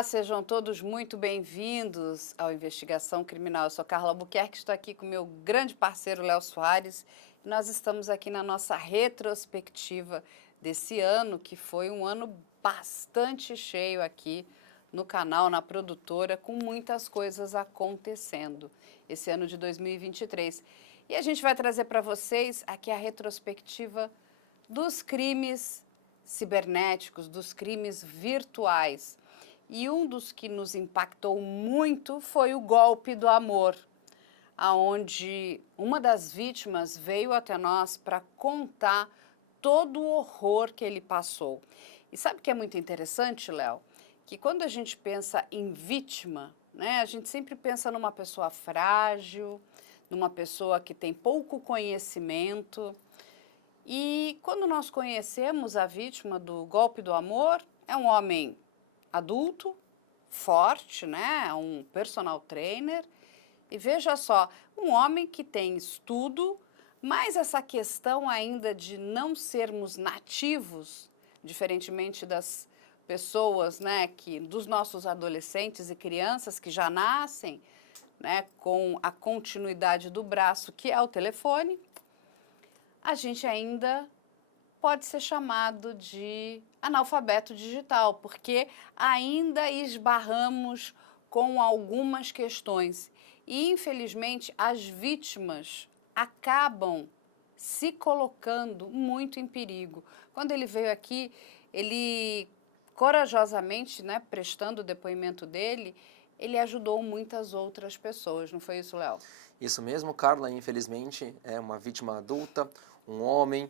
Olá, sejam todos muito bem-vindos ao Investigação Criminal. Eu sou Carla Albuquerque, estou aqui com meu grande parceiro Léo Soares. E nós estamos aqui na nossa retrospectiva desse ano, que foi um ano bastante cheio aqui no canal, na produtora, com muitas coisas acontecendo esse ano de 2023. E a gente vai trazer para vocês aqui a retrospectiva dos crimes cibernéticos, dos crimes virtuais. E um dos que nos impactou muito foi o golpe do amor, aonde uma das vítimas veio até nós para contar todo o horror que ele passou. E sabe o que é muito interessante, Léo? Que quando a gente pensa em vítima, né, a gente sempre pensa numa pessoa frágil, numa pessoa que tem pouco conhecimento. E quando nós conhecemos a vítima do golpe do amor, é um homem adulto, forte, né? Um personal trainer. E veja só, um homem que tem estudo, mas essa questão ainda de não sermos nativos, diferentemente das pessoas, né, dos nossos adolescentes e crianças que já nascem, né, com a continuidade do braço, que é o telefone, a gente ainda pode ser chamado de analfabeto digital, porque ainda esbarramos com algumas questões. E, infelizmente, as vítimas acabam se colocando muito em perigo. Quando ele veio aqui, ele corajosamente, né, prestando o depoimento dele, ele ajudou muitas outras pessoas. Não foi isso, Léo? Isso mesmo, Carla, infelizmente, é uma vítima adulta, um homem,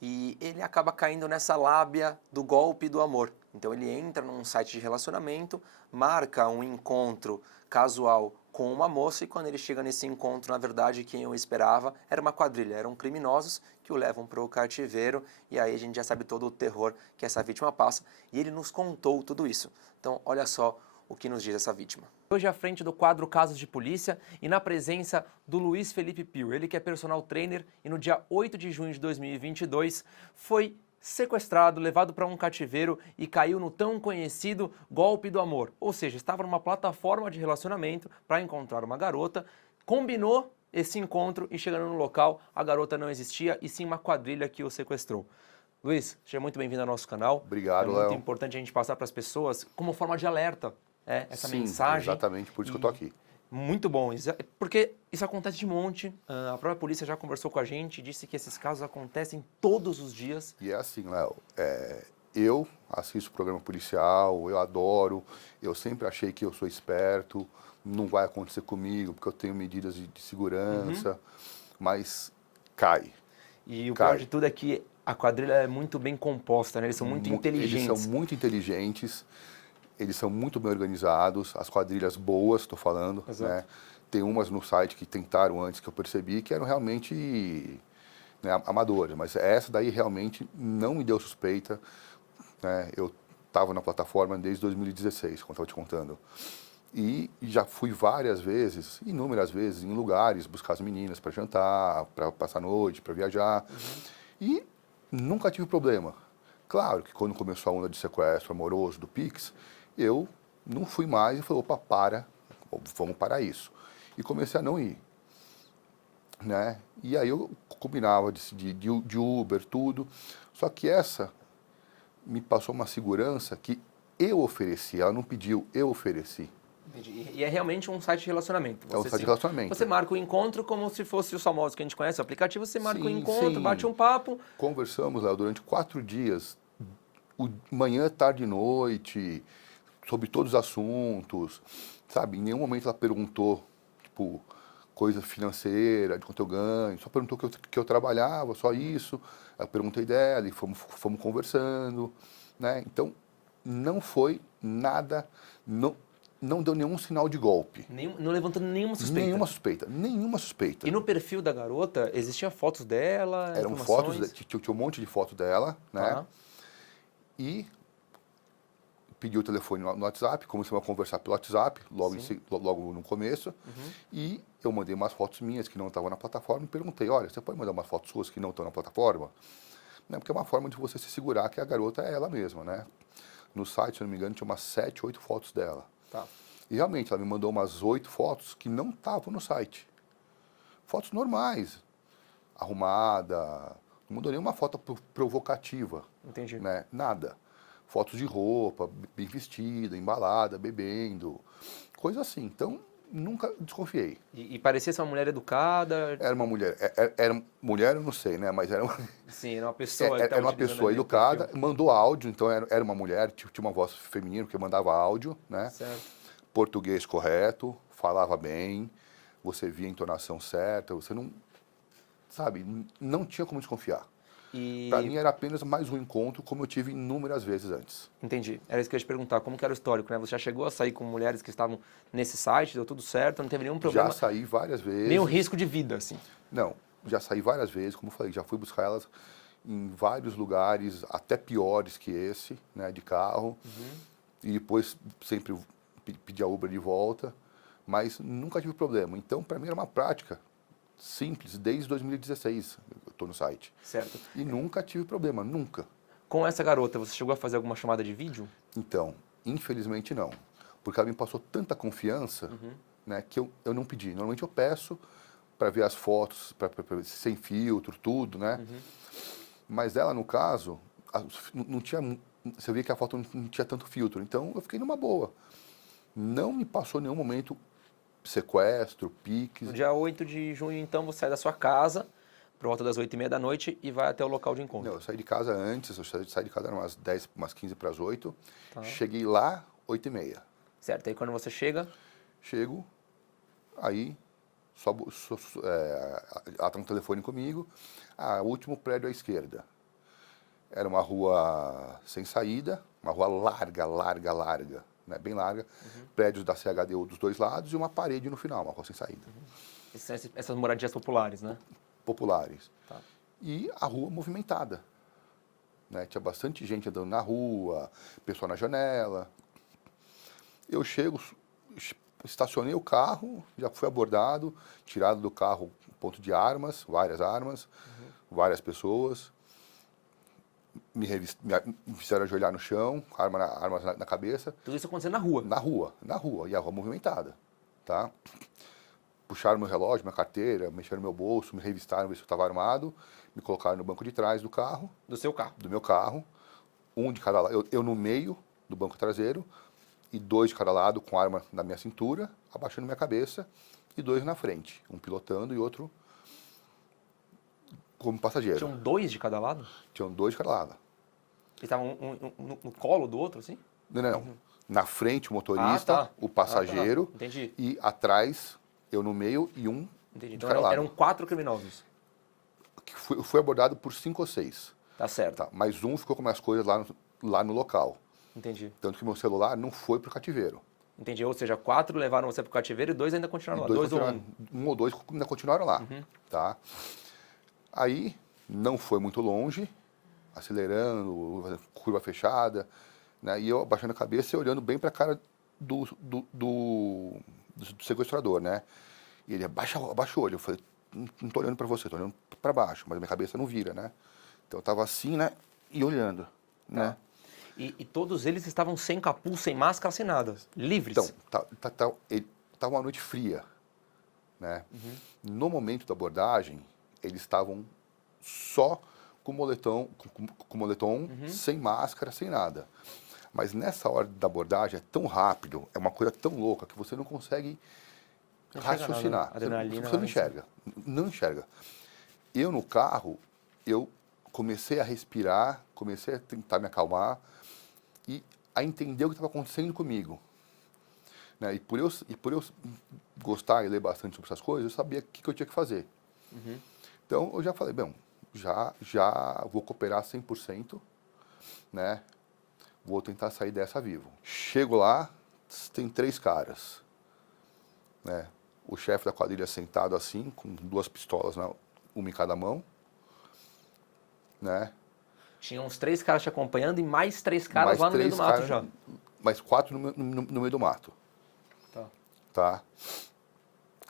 e ele acaba caindo nessa lábia do golpe do amor. Então ele entra num site de relacionamento, marca um encontro casual com uma moça e quando ele chega nesse encontro, na verdade, quem eu esperava era uma quadrilha, eram criminosos que o levam para o cativeiro e aí a gente já sabe todo o terror que essa vítima passa e ele nos contou tudo isso. Então olha só o que nos diz essa vítima. Hoje à frente do quadro Casos de Polícia e na presença do Luiz Felipe Pio, ele que é personal trainer e no dia 8 de junho de 2022 foi sequestrado, levado para um cativeiro e caiu no tão conhecido golpe do amor. Ou seja, estava numa plataforma de relacionamento para encontrar uma garota, combinou esse encontro e chegando no local, a garota não existia e sim uma quadrilha que o sequestrou. Luiz, seja muito bem-vindo ao nosso canal. Obrigado, Léo. É muito Léo. importante a gente passar para as pessoas como forma de alerta. Essa Sim, mensagem. exatamente, por isso que eu tô aqui. Muito bom, porque isso acontece de monte, a própria polícia já conversou com a gente, disse que esses casos acontecem todos os dias. E é assim, Léo, eu assisto programa policial, eu adoro, eu sempre achei que eu sou esperto, não vai acontecer comigo, porque eu tenho medidas de segurança, mas cai. E o pior de tudo é que a quadrilha é muito bem composta, né? Eles são muito inteligentes. Eles são muito inteligentes. Eles são muito bem organizados, as quadrilhas boas, estou falando, né? Tem umas no site que tentaram antes que eu percebi que eram realmente, né, amadoras, mas essa daí realmente não me deu suspeita, né? Eu estava na plataforma desde 2016, como eu estava te contando, e já fui várias vezes, inúmeras vezes, em lugares buscar as meninas para jantar, para passar a noite, para viajar, e nunca tive problema. Claro que quando começou a onda de sequestro amoroso do Pix, eu não fui mais e falei, opa, vamos parar isso. E comecei a não ir, né? E aí eu combinava de Uber, tudo, só que essa me passou uma segurança que eu ofereci, ela não pediu, eu ofereci. Entendi. E é realmente um site de relacionamento. É um site de relacionamento. Você marca o encontro como se fosse os famosos que a gente conhece, o aplicativo, você marca o encontro, sim. bate um papo. Conversamos, Léo, durante 4 dias, manhã, tarde e noite, sobre todos os assuntos, sabe? Em nenhum momento ela perguntou, tipo, coisa financeira, de quanto eu ganho, só perguntou que eu trabalhava, só isso. Eu perguntei dela e fomos conversando, né? Então, não foi nada, não deu nenhum sinal de golpe. Não levantou nenhuma suspeita. Nenhuma suspeita. E no perfil da garota, existiam fotos dela? Eram fotos, tinha um monte de foto dela, né? E pediu o telefone no WhatsApp, começamos a conversar pelo WhatsApp, logo no começo, e eu mandei umas fotos minhas que não estavam na plataforma e perguntei, olha, você pode mandar umas fotos suas que não estão na plataforma? Né? Porque é uma forma de você se segurar que a garota é ela mesma, né? No site, se eu não me engano, tinha umas 7, 8 fotos dela. Tá. E realmente, ela me mandou umas 8 fotos que não estavam no site. Fotos normais, arrumada, não mandou nenhuma foto provocativa. Entendi. Né? Nada. Fotos de roupa, bem vestida, embalada, bebendo, coisa assim. Então, nunca desconfiei. E parecia ser uma mulher educada? Era uma mulher, era mulher eu não sei, né? Mas era uma, Sim, era uma pessoa. era uma pessoa educada, mandou áudio, então era uma mulher, tinha uma voz feminina, porque mandava áudio, né? Certo. Português correto, falava bem, você via a entonação certa, você não, sabe, não tinha como desconfiar. E... Para mim era apenas mais um encontro, como eu tive inúmeras vezes antes. Entendi. Era isso que eu ia te perguntar. Como que era o histórico, né? Você já chegou a sair com mulheres que estavam nesse site, deu tudo certo, não teve nenhum problema? Já saí várias vezes. Nenhum risco de vida, assim? Não, já saí várias vezes, como eu falei, já fui buscar elas em vários lugares, até piores que esse, né, de carro. E depois sempre pedi a Uber de volta, mas nunca tive problema. Então, para mim era uma prática simples, desde 2016 eu estou no site. Certo. E nunca tive problema, nunca. Com essa garota, você chegou a fazer alguma chamada de vídeo? Então, infelizmente não. Porque ela me passou tanta confiança, né, que eu não pedi. Normalmente eu peço para ver as fotos, sem filtro, tudo, né? Mas ela, no caso, não tinha... Você via que a foto não tinha tanto filtro. Então, eu fiquei numa boa. Não me passou em nenhum momento sequestro, piques. No dia 8 de junho, então, você sai da sua casa, por volta das 8h30 da noite, e vai até o local de encontro. Não, eu saí de casa antes, eu saí de casa umas 10, umas 15 para as 8. Tá. Cheguei lá, 8h30. Certo, aí quando você chega... Chego, aí ela está no telefone comigo. O último prédio à esquerda. Era uma rua sem saída, uma rua larga, né, bem larga. Prédios da CHDU dos dois lados e uma parede no final, uma rua sem saída. Essas moradias populares, né? Populares. Tá. E a rua movimentada. Né? Tinha bastante gente andando na rua, pessoal na janela. Eu chego, estacionei o carro, já fui abordado, tirado do carro ponto de armas, várias pessoas. Me fizeram ajoelhar no chão, armas na cabeça. Tudo isso acontecendo na rua? Na rua, e a rua movimentada, tá? Puxaram meu relógio, minha carteira, mexeram no meu bolso, me revistaram, ver se eu estava armado, me colocaram no banco de trás do carro. Do seu carro? Do meu carro, um de cada lado, eu no meio do banco traseiro, e 2 de cada lado com arma na minha cintura, abaixando minha cabeça, e 2 na frente, um pilotando e outro como passageiro. Tinham 2 de cada lado? Tinham 2 de cada lado. Eles estavam no colo do outro, assim? Não. Na frente o motorista, o passageiro, Entendi. e atrás eu no meio e um Entendi. de Então cada lado. eram 4 criminosos. Fui abordado por 5 ou 6. Tá certo. Tá, mas um ficou com minhas coisas lá no local. Entendi. Tanto que meu celular não foi pro cativeiro. Entendi. Ou seja, 4 levaram você pro cativeiro e 2 ainda continuaram lá. 2 ou 1? Um ou 2 ainda continuaram lá. Tá? Aí não foi muito longe, acelerando, curva fechada, né? E eu abaixando a cabeça e olhando bem para a cara do sequestrador, né? E ele abaixa o olho. Eu falei, não tô olhando para você, tô olhando para baixo, mas a minha cabeça não vira, né? Então eu tava assim, né? E olhando, né? E todos eles estavam sem capuz, sem máscara, sem nada, livres? Então, tava uma noite fria, né? No momento da abordagem, eles estavam só com moletom, sem máscara, sem nada. Mas nessa hora da abordagem é tão rápido, é uma coisa tão louca que você não consegue raciocinar. Você não enxerga. Não enxerga. Eu no carro, eu comecei a respirar, comecei a tentar me acalmar e a entender o que estava acontecendo comigo. Né? E por eu gostar e ler bastante sobre essas coisas, eu sabia o que eu tinha que fazer. Então eu já falei, bom, já vou cooperar 100%, né? Vou tentar sair dessa vivo. Chego lá, tem 3 caras, né? O chefe da quadrilha sentado assim, com 2 pistolas, uma em cada mão, né? Tinha uns 3 caras te acompanhando e mais 3 caras lá no meio do mato já. Mais 4 no meio do mato. Tá?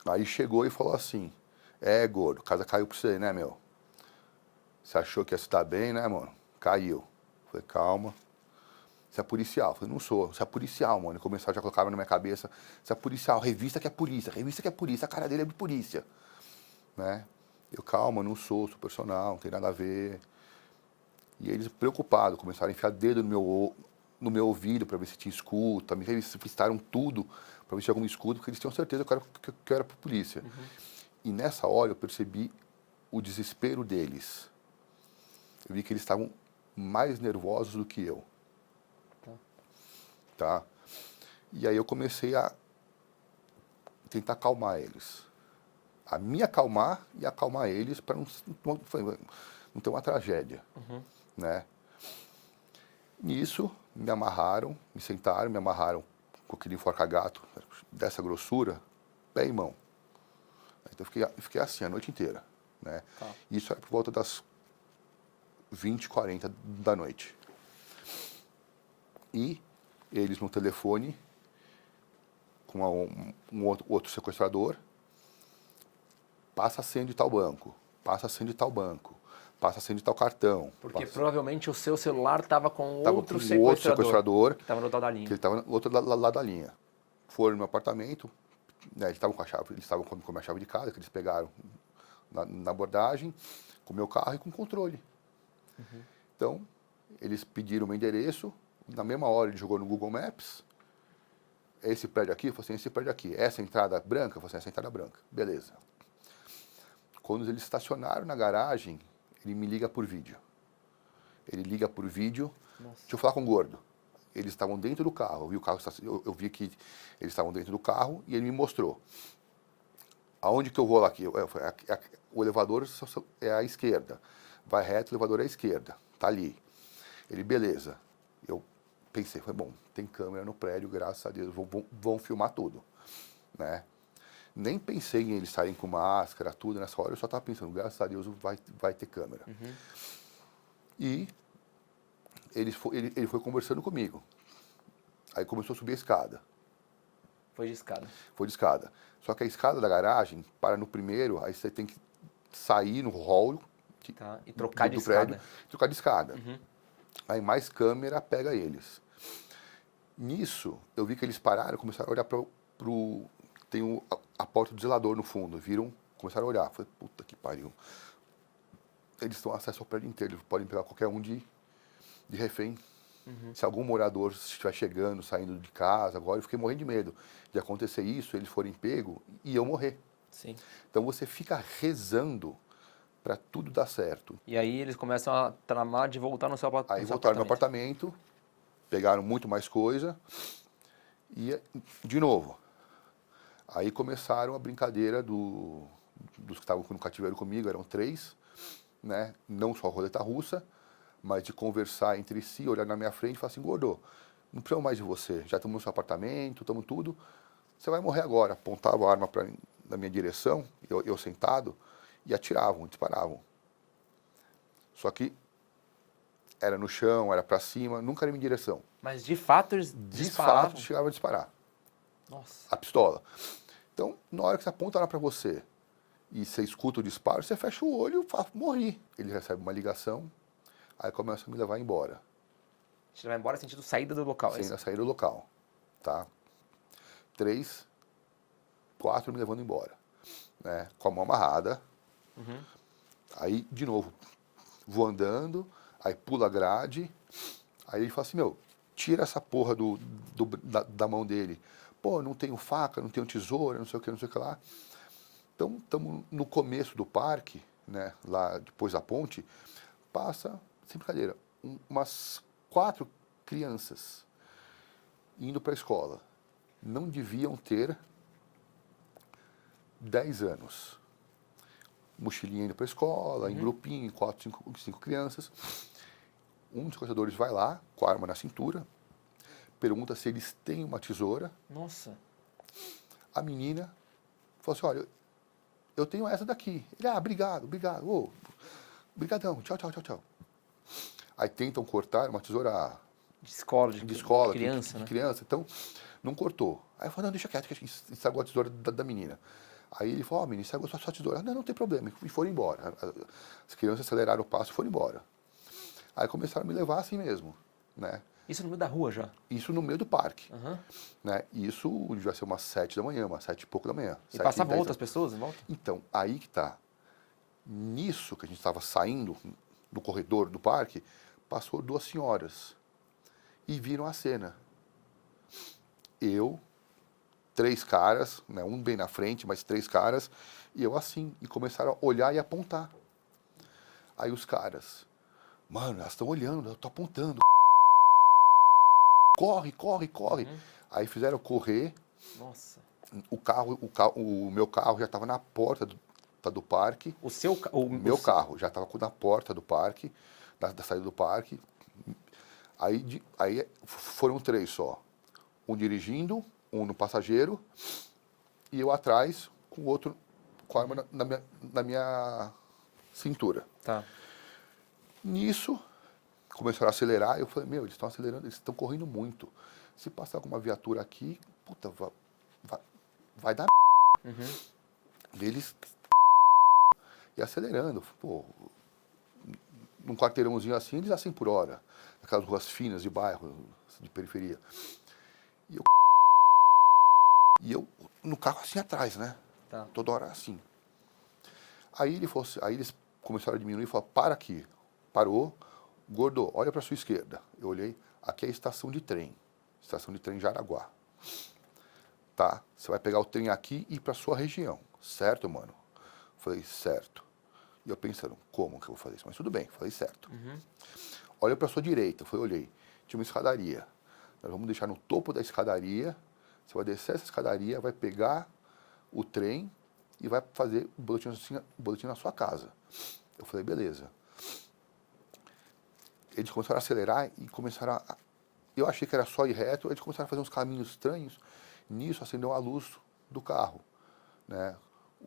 Aí chegou e falou assim, gordo, a casa caiu pra você, né, meu? Você achou que ia se dar bem, né, mano? Caiu. Falei, calma. Você é policial? Eu falei, não sou. Você é policial, mano. E começaram já a colocar na minha cabeça, você é policial, revista que é polícia, a cara dele é de polícia. Né? Eu, calma, não sou personal, não tem nada a ver. E eles, preocupados, começaram a enfiar dedo no meu ouvido para ver se tinha escuta, me revistaram tudo para ver se tinha algum escudo, porque eles tinham certeza que eu era polícia. E nessa hora eu percebi o desespero deles. Eu vi que eles estavam mais nervosos do que eu. Tá? E aí eu comecei a tentar acalmar eles. A me acalmar e acalmar eles para não ter uma tragédia. Né? Nisso, me amarraram, me sentaram, me amarraram com aquele enforca-gato dessa grossura, pé e mão. Então eu fiquei assim a noite inteira. Né? Isso era por volta das 20h40 da noite. E eles no telefone, com um outro sequestrador, passa a senha de tal banco, passa a senha de tal banco, passa a senha de tal cartão. Porque provavelmente o seu celular estava com outro sequestrador que estava no outro lado da linha. Que ele estava no outro lado da linha. Foram no meu apartamento, né, eles estavam com a chave, eles estavam com a minha chave de casa, que eles pegaram na abordagem, com o meu carro e com o controle. Então, eles pediram o meu endereço, na mesma hora ele jogou no Google Maps, esse prédio aqui, eu falei assim, esse prédio aqui, essa entrada branca, eu falei assim, essa entrada branca, beleza. Quando eles estacionaram na garagem, ele me liga por vídeo. Ele liga por vídeo, deixa eu falar com o gordo. Eles estavam dentro do carro, eu vi que eles estavam dentro do carro e ele me mostrou. Aonde que eu vou lá aqui? O elevador é à esquerda, vai reto, o elevador é à esquerda, tá ali. Ele, beleza. Eu pensei, foi bom, tem câmera no prédio, graças a Deus, vão filmar tudo, né? Nem pensei em eles saírem com máscara, tudo, nessa hora eu só estava pensando, graças a Deus vai ter câmera. E ele foi conversando comigo. Aí começou a subir a escada. Foi de escada. Foi de escada. Só que a escada da garagem, para no primeiro, aí você tem que sair no hall e trocar de prédio, escada. Trocar de escada. Aí mais câmera pega eles. Nisso, eu vi que eles pararam, começaram a olhar tem a porta do zelador no fundo, viram? Começaram a olhar. Falei, puta que pariu. Eles têm acesso ao prédio inteiro, eles podem pegar qualquer um de refém. Se algum morador estiver chegando, saindo de casa, agora eu fiquei morrendo de medo de acontecer isso, eles forem pegos e eu morrer. Sim. Então você fica rezando para tudo dar certo. E aí eles começam a tramar de voltar no seu apartamento. Aí voltaram no meu apartamento, pegaram muito mais coisa e, de novo, aí começaram a brincadeira dos que estavam no cativeiro comigo, eram 3, né? Não só roleta russa, mas de conversar entre si, olhar na minha frente e falar assim, gordo, não precisamos mais de você, já estamos no seu apartamento, estamos tudo, você vai morrer agora. Apontavam a arma na minha direção, eu sentado, e atiravam, disparavam. Só que era no chão, era para cima, nunca era em minha direção. Mas de fato eles disparavam? De fato, chegavam a disparar. Nossa. A pistola. Então, na hora que você aponta lá para você e você escuta o disparo, você fecha o olho e fala, morri. Ele recebe uma ligação, aí começa a me levar embora. Te levar embora no sentido saída do local. Sim, sair do local. Tá? 3, 4 me levando embora. Né? Com a mão amarrada. Aí, de novo, vou andando, aí pula a grade, aí ele fala assim, meu, tira essa porra da mão dele. Pô, não tenho faca, não tenho tesoura, não sei o que lá. Então, estamos no começo do parque, né, lá depois da ponte, passa, sem brincadeira, umas 4 crianças indo para a escola. Não deviam ter 10 anos. Mochilinha indo para a escola, em grupinho, 4, 5 crianças. Um dos sequestradores vai lá, com a arma na cintura, pergunta se eles têm uma tesoura. Nossa. A menina falou assim, olha, eu tenho essa daqui. Ele, obrigado. Ô, brigadão, tchau. Aí tentam cortar uma tesoura de escola, de criança, né? De criança, então não cortou. Aí eu falei, não, deixa quieto, que estragou a tesoura da menina. Aí ele falou, menina, estragou sua tesoura. Não tem problema, e foram embora. As crianças aceleraram o passo e foram embora. Aí começaram a me levar assim mesmo, né? Isso no meio da rua já? Isso no meio do parque, Uhum. né? E isso devia ser umas 7 da manhã, umas 7 e pouco da manhã. E 7 passavam 10 outras pessoas em volta? Então, aí que tá. Nisso que a gente estava saindo no corredor do parque, passou 2 senhoras e viram a cena. Eu, 3 caras, né, um bem na frente, mas 3 caras, e eu assim, e começaram a olhar e apontar. Aí os caras, mano, elas estão olhando, eu tô apontando. Corre, corre, corre. Uhum. Aí fizeram eu correr, Nossa. o meu carro já estava na porta do parque. O seu... O meu carro já estava na porta do parque, da saída do parque. Aí foram 3 só. Um dirigindo, um no passageiro, e eu atrás com o outro com a arma na minha cintura. Tá. Nisso, começaram a acelerar, eu falei, meu, eles estão acelerando, eles estão correndo muito. Se passar alguma viatura aqui, puta, vai dar Uhum. Eles e acelerando, pô, num quarteirãozinho assim, eles a 100 por hora, aquelas ruas finas de bairro, de periferia. E eu no carro assim atrás, né? Tá. Toda hora assim. Aí eles começaram a diminuir e falaram, para aqui. Parou, gordo, olha para sua esquerda. Eu olhei, aqui é a estação de trem Jaraguá. Tá? Você vai pegar o trem aqui e ir para sua região, certo, mano? Falei, certo. E eu pensando, como que eu vou fazer isso? Mas tudo bem, falei, certo. Uhum. Olha para sua direita, olhei, tinha uma escadaria. Nós vamos deixar no topo da escadaria, você vai descer essa escadaria, vai pegar o trem e vai fazer o boletim na sua casa. Eu falei, beleza. Eles começaram a acelerar e começaram a... Eu achei que era só ir reto, eles começaram a fazer uns caminhos estranhos. Nisso acendeu a luz do carro, né?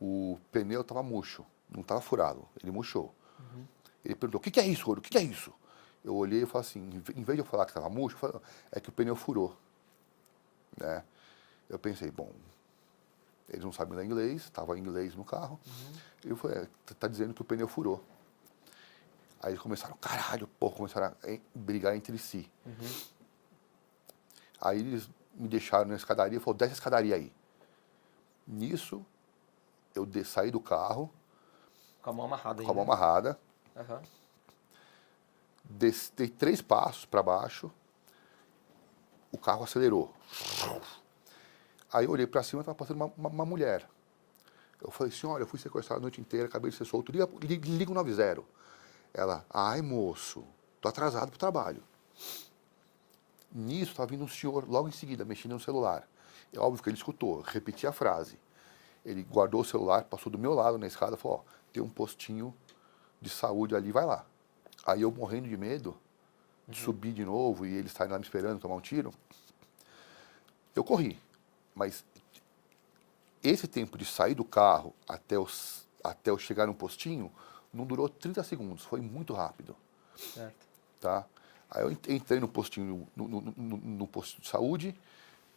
O pneu estava murcho, não estava furado, ele murchou. Uhum. Ele perguntou, o que é isso, gordo? O que é isso? Eu olhei e falei assim, em vez de eu falar que estava murcho, eu falei, é que o pneu furou, né? Eu pensei, bom, eles não sabem ler inglês, estava em inglês no carro. Uhum. Eu falei, tá dizendo que o pneu furou. Aí eles começaram, caralho, pô, começaram a brigar entre si. Uhum. Aí eles me deixaram na escadaria e falaram, desce a escadaria aí. Nisso, eu saí do carro, Com a mão amarrada com a mão ainda. amarrada, Uhum. dei 3 passos para baixo, o carro acelerou. Aí eu olhei para cima e estava passando uma mulher. Eu falei, senhora, eu fui sequestrado a noite inteira, acabei de ser solto, liga o 90. Ela, ai moço, tô atrasado pro trabalho. Nisso estava vindo um senhor logo em seguida, mexendo no celular. É óbvio que ele escutou, repeti a frase. Ele guardou o celular, passou do meu lado na escada, falou, ó, tem um postinho de saúde ali, vai lá. Aí eu morrendo de medo de subir de novo e eles estarem lá me esperando, tomar um tiro, eu corri. Mas esse tempo de sair do carro até eu chegar no postinho, não durou 30 segundos, foi muito rápido. Certo. Tá? Aí eu entrei no postinho, no posto de saúde,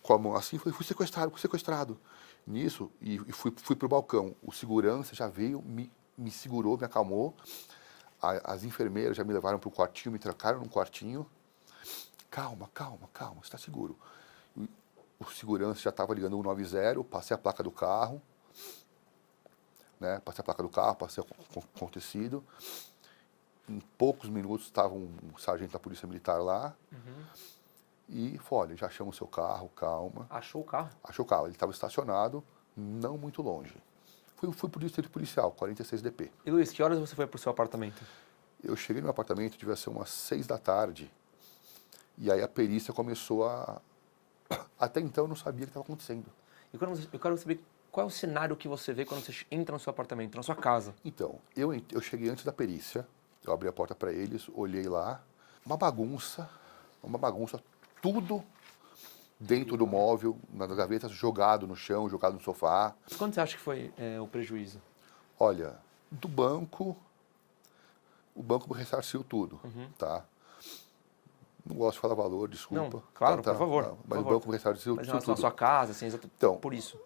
com a mão assim, falei, fui sequestrado. Nisso, e fui pro balcão. O segurança já veio, me segurou, me acalmou. As enfermeiras já me levaram pro quartinho, me trancaram num quartinho. Calma, calma, calma, você está seguro. O segurança já estava ligando o 190, passei a placa do carro, né? Passei a placa do carro, passei o acontecido. Em poucos minutos estava um sargento da Polícia Militar lá. Uhum. E falou, olha, já achamos o seu carro, calma. Achou o carro? Achou o carro, ele estava estacionado, não muito longe. Fui pro distrito policial, 46 DP. E Luiz, que horas você foi pro seu apartamento? Eu cheguei no meu apartamento, devia ser umas 6 da tarde. E aí a perícia começou a... Até então eu não sabia o que estava acontecendo. Eu quero saber qual é o cenário que você vê quando você entra no seu apartamento, na sua casa. Então, eu cheguei antes da perícia, eu abri a porta para eles, olhei lá, uma bagunça, tudo dentro do móvel, nas gavetas, jogado no chão, jogado no sofá. Quanto você acha que foi o prejuízo? Olha, do banco, o banco ressarciu tudo, tá? Não gosto de falar valor, desculpa. Não, claro, Tá, por favor. não, por mas favor. o banco ressarciu Mas em relação à tudo. sua casa, assim, Então, por isso.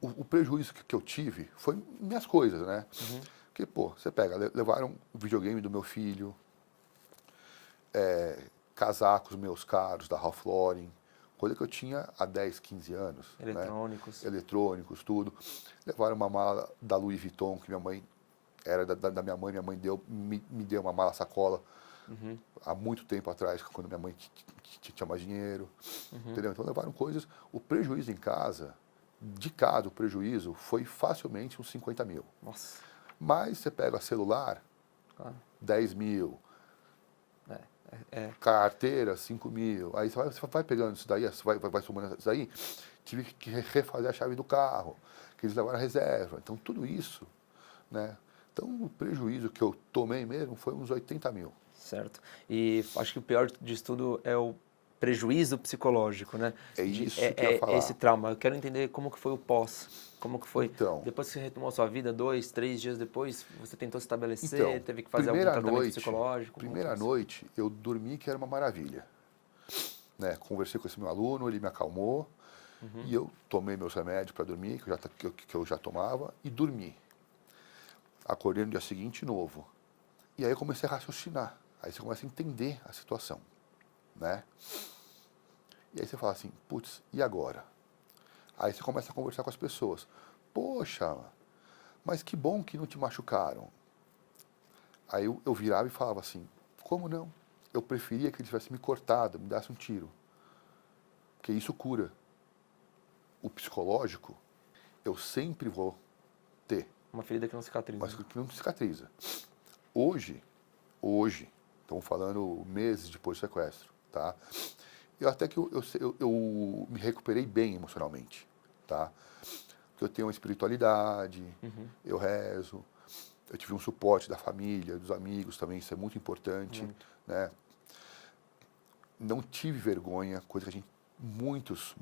O prejuízo que eu tive foi minhas coisas, né? Uhum. Porque, pô, você pega, levaram o videogame do meu filho, casacos meus caros da Ralph Lauren, coisa que eu tinha há 10, 15 anos. Eletrônicos. Né? Eletrônicos, tudo. Levaram uma mala da Louis Vuitton, que minha mãe, era da minha mãe me deu uma mala sacola há muito tempo atrás, quando minha mãe tinha mais dinheiro. Entendeu? Então levaram coisas. O prejuízo em casa, de casa, o prejuízo foi facilmente uns 50 mil. Nossa. Mas você pega celular, 10 mil. Carteira, 5 mil. Aí você vai pegando isso daí, você vai somando isso daí. Tive que refazer a chave do carro, que eles levaram a reserva. Então, tudo isso, né? Então, o prejuízo que eu tomei mesmo foi uns 80 mil. Certo. E acho que o pior disso tudo é o prejuízo psicológico, né? É isso que eu ia falar. Esse trauma. Eu quero entender como que foi o pós. Como que foi? Então, depois que você retomou a sua vida, 2, 3 dias depois, você tentou se estabelecer, teve que fazer algum primeira tratamento noite, psicológico? Primeira noite, eu dormi que era uma maravilha. Né? Conversei com esse meu aluno, ele me acalmou, e eu tomei meus remédios para dormir, que eu já tomava, e dormi. Acordei no dia seguinte novo. E aí eu comecei a raciocinar. Aí você começa a entender a situação, né? E aí você fala assim, putz, e agora? Aí você começa a conversar com as pessoas. Poxa, mas que bom que não te machucaram. Aí eu virava e falava assim, como não? Eu preferia que ele tivesse me cortado, me desse um tiro. Porque isso cura. O psicológico, eu sempre vou ter. Uma ferida que não cicatriza. Mas que não cicatriza. Hoje, estamos falando meses depois do sequestro, tá? Até que eu me recuperei bem emocionalmente, tá? Porque eu tenho uma espiritualidade, eu rezo, eu tive um suporte da família, dos amigos também, isso é muito importante, né? Não tive vergonha, coisa que a gente, muitos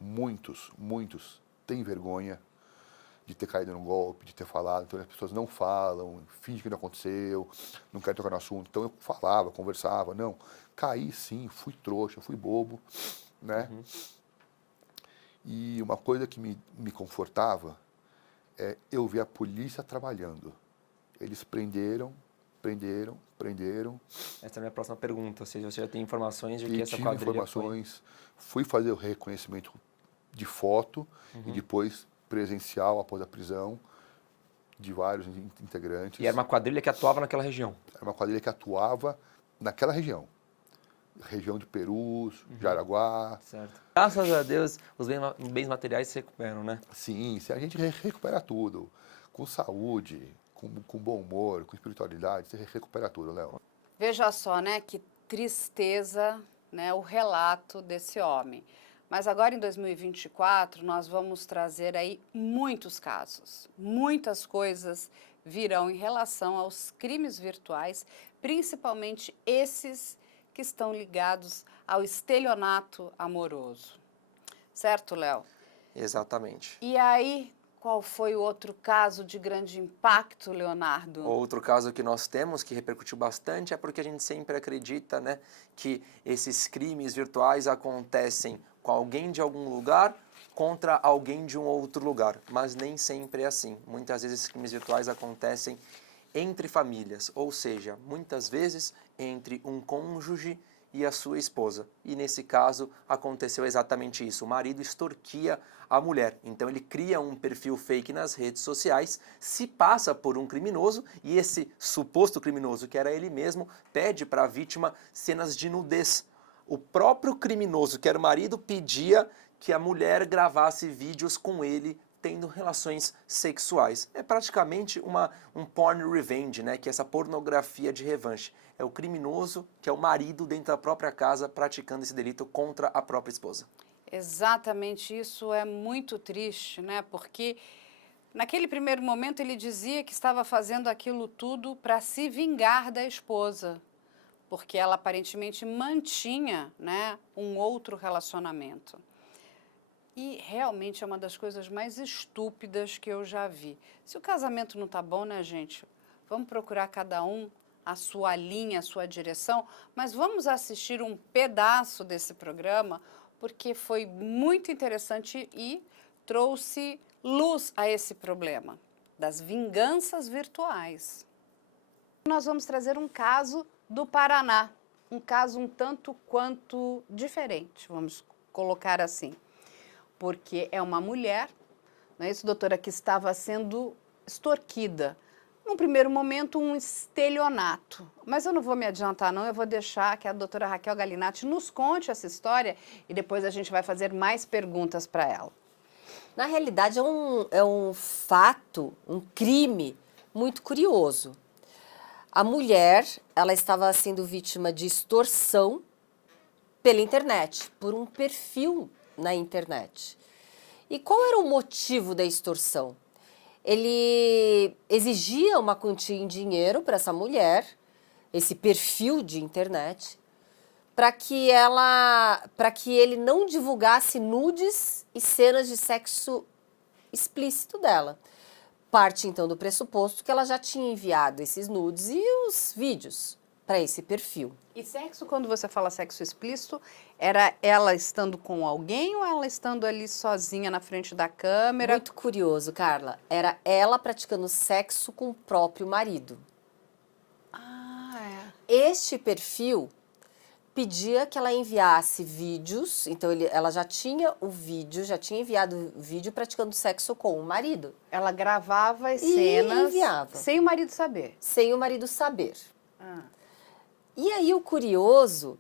têm vergonha de ter caído num golpe, de ter falado, então as pessoas não falam, fingem que não aconteceu, não querem tocar no assunto. Então eu falava, conversava, não, caí sim, fui trouxa, fui bobo, né? E uma coisa que me confortava é eu ver a polícia trabalhando. Eles prenderam. Essa é a minha próxima pergunta, ou seja, você já tem informações de que essa tive quadrilha informações, fui fazer o reconhecimento de foto e depois presencial após a prisão de vários integrantes. E era uma quadrilha que atuava naquela região? Era uma quadrilha que atuava naquela região. Região de Perus, Jaraguá. Certo. Graças a Deus, os bens materiais se recuperam, né? Sim, a gente recupera tudo. Com saúde, com bom humor, com espiritualidade, você recupera tudo, Léo. Veja só, né, que tristeza, né, o relato desse homem. Mas agora em 2024 nós vamos trazer aí muitos casos, muitas coisas virão em relação aos crimes virtuais, principalmente esses que estão ligados ao estelionato amoroso. Certo, Léo? Exatamente. E aí, qual foi o outro caso de grande impacto, Leonardo? Outro caso que nós temos, que repercutiu bastante, é porque a gente sempre acredita, né, que esses crimes virtuais acontecem com alguém de algum lugar contra alguém de um outro lugar, mas nem sempre é assim. Muitas vezes esses crimes virtuais acontecem entre famílias, ou seja, muitas vezes entre um cônjuge e a sua esposa. E nesse caso aconteceu exatamente isso. O marido extorquia a mulher. Então ele cria um perfil fake nas redes sociais, se passa por um criminoso e esse suposto criminoso, que era ele mesmo, pede para a vítima cenas de nudez. O próprio criminoso, que era o marido, pedia que a mulher gravasse vídeos com ele tendo relações sexuais. É praticamente um porn revenge, né? Que é essa pornografia de revanche. É o criminoso, que é o marido dentro da própria casa, praticando esse delito contra a própria esposa. Exatamente, isso é muito triste, né? Porque naquele primeiro momento ele dizia que estava fazendo aquilo tudo para se vingar da esposa, porque ela aparentemente mantinha, né, um outro relacionamento. E realmente é uma das coisas mais estúpidas que eu já vi. Se o casamento não tá bom, né, gente? Vamos procurar cada um a sua linha, a sua direção, mas vamos assistir um pedaço desse programa, porque foi muito interessante e trouxe luz a esse problema das vinganças virtuais. Nós vamos trazer um caso do Paraná. um caso um tanto quanto diferente, vamos colocar assim. Porque é uma mulher, não é isso, doutora, que estava sendo extorquida. Num primeiro momento, um estelionato. Mas eu não vou me adiantar, não. Eu vou deixar que a doutora Raquel Galinatti nos conte essa história e depois a gente vai fazer mais perguntas para ela. Na realidade, é um fato, um crime muito curioso. A mulher, ela estava sendo vítima de extorsão pela internet, por um perfil na internet. E qual era o motivo da extorsão? Ele exigia uma quantia em dinheiro para essa mulher, esse perfil de internet, para que ele não divulgasse nudes e cenas de sexo explícito dela. Parte então do pressuposto que ela já tinha enviado esses nudes e os vídeos para esse perfil. E sexo, quando você fala sexo explícito, era ela estando com alguém ou ela estando ali sozinha na frente da câmera? Muito curioso, Carla. Era ela praticando sexo com o próprio marido. Ah, é. Este perfil pedia que ela enviasse vídeos, então ela já tinha o vídeo, já tinha enviado o vídeo praticando sexo com o marido. Ela gravava as E cenas enviava. sem o marido saber. Sem o marido saber. Ah. E aí o curioso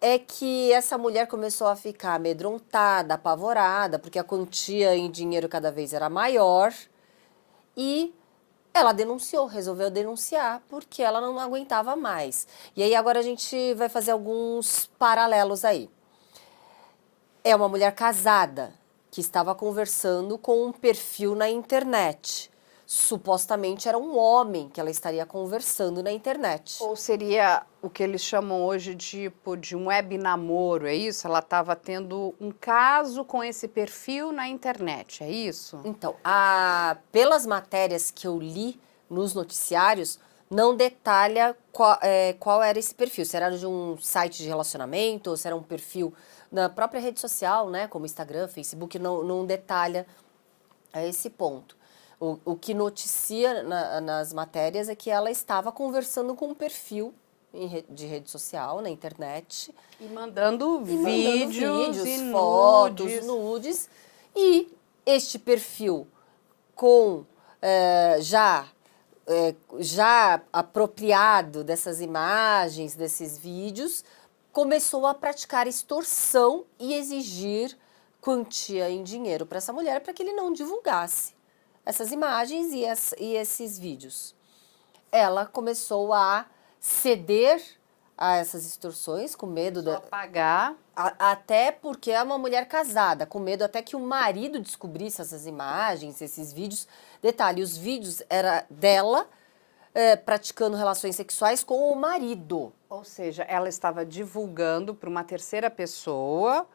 é que essa mulher começou a ficar amedrontada, apavorada, porque a quantia em dinheiro cada vez era maior. E ela denunciou, resolveu denunciar, porque ela não aguentava mais. E aí agora a gente vai fazer alguns paralelos aí. É uma mulher casada que estava conversando com um perfil na internet. Supostamente era um homem que ela estaria conversando na internet. Ou seria o que eles chamam hoje tipo de um web namoro, é isso? Ela estava tendo um caso com esse perfil na internet, é isso? Então, pelas matérias que eu li nos noticiários, não detalha qual era esse perfil. Se era de um site de relacionamento, ou se era um perfil na própria rede social, né, como Instagram, Facebook, não detalha esse ponto. O que noticia nas matérias é que ela estava conversando com um perfil de rede social, na internet. E mandando Vídeos, e fotos, nudes. E este perfil com já apropriado dessas imagens, desses vídeos, começou a praticar extorsão e exigir quantia em dinheiro para essa mulher para que ele não divulgasse essas imagens e esses vídeos. Ela começou a ceder a essas extorsões com medo só pagar. até porque é uma mulher casada, com medo até que o marido descobrisse essas imagens, esses vídeos. Detalhe, os vídeos era dela praticando relações sexuais com o marido. Ou seja, ela estava divulgando para uma terceira pessoa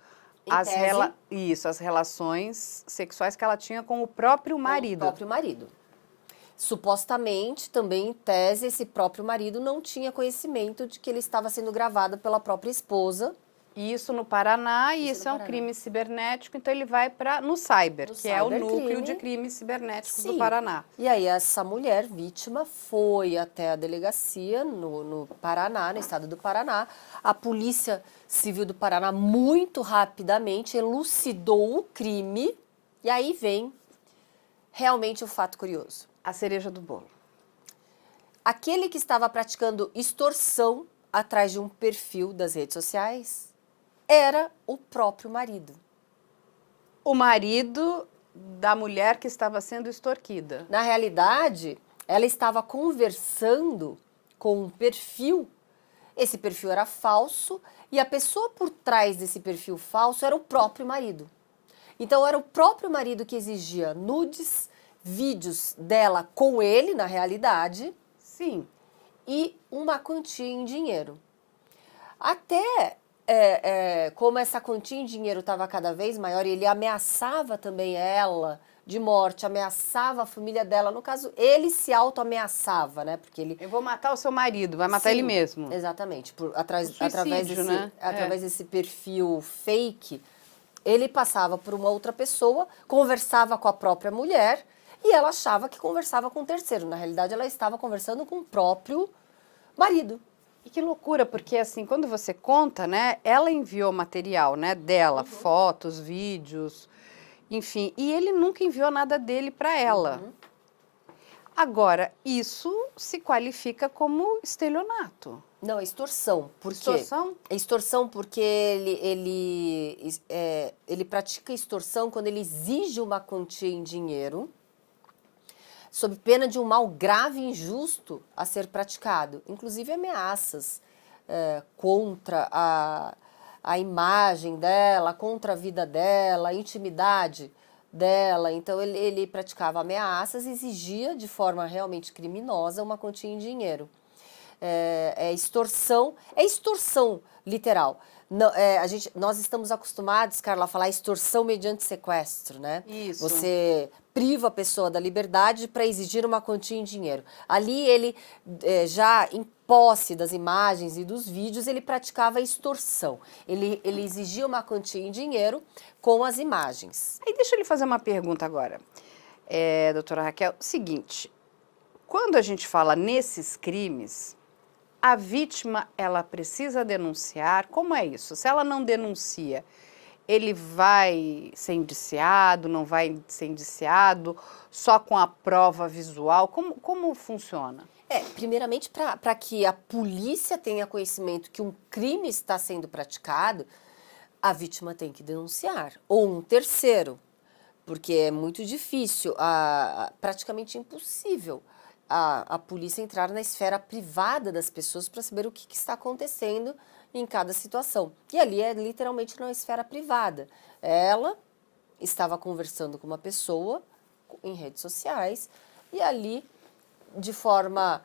as relações sexuais que ela tinha com o próprio marido. Com o próprio marido. Supostamente, também em tese, esse próprio marido não tinha conhecimento de que ele estava sendo gravado pela própria esposa. Isso no Paraná, e isso é um Paraná. crime cibernético, então ele vai para no cyber, que é o núcleo cybercrime. de crimes cibernéticos do Sim. Paraná. E aí essa mulher vítima foi até a delegacia no Paraná, no estado do Paraná. A Polícia Civil do Paraná muito rapidamente elucidou o crime. E aí vem realmente o fato curioso. A cereja do bolo. Aquele que estava praticando extorsão atrás de um perfil das redes sociais era o próprio marido. O marido da mulher que estava sendo extorquida. Na realidade, ela estava conversando com um perfil. Esse perfil era falso e a pessoa por trás desse perfil falso era o próprio marido. Então, era o próprio marido que exigia nudes, vídeos dela com ele, na realidade. Sim. E uma quantia em dinheiro. Até como essa quantia em dinheiro estava cada vez maior, e ele ameaçava também ela de morte, ameaçava a família dela. No caso, ele se auto-ameaçava, né? Porque ele... Eu vou matar o seu marido, vai matar Sim, ele mesmo. Exatamente. Suicídio, Através né? desse perfil fake, ele passava por uma outra pessoa, conversava com a própria mulher e ela achava que conversava com um terceiro. Na realidade, ela estava conversando com o próprio marido. E que loucura, porque assim, quando você conta, né, ela enviou material, né, dela, fotos, vídeos, enfim, e ele nunca enviou nada dele para ela. Agora, isso se qualifica como estelionato. Não, é extorsão. Por quê? Extorsão? É extorsão porque ele pratica extorsão quando ele exige uma quantia em dinheiro, sob pena de um mal grave e injusto a ser praticado, inclusive ameaças contra a imagem dela, contra a vida dela, a intimidade dela. Então, ele praticava ameaças e exigia de forma realmente criminosa uma quantia em dinheiro. É extorsão literal. Não, nós estamos acostumados, Carla, a falar extorsão mediante sequestro, né? Isso. Você priva a pessoa da liberdade para exigir uma quantia em dinheiro. Ali ele, já em posse das imagens e dos vídeos, ele praticava extorsão. Ele exigia uma quantia em dinheiro com as imagens. Aí deixa eu lhe fazer uma pergunta agora, doutora Raquel. Seguinte, quando a gente fala nesses crimes, a vítima, ela precisa denunciar? Como é isso? Se ela não denuncia, ele vai ser indiciado, não vai ser indiciado, só com a prova visual? Como funciona? Primeiramente, para que a polícia tenha conhecimento que um crime está sendo praticado, a vítima tem que denunciar, ou um terceiro, porque é muito difícil, praticamente impossível, a polícia entrar na esfera privada das pessoas para saber o que está acontecendo em cada situação. E ali é literalmente na esfera privada. Ela estava conversando com uma pessoa em redes sociais e ali, de forma...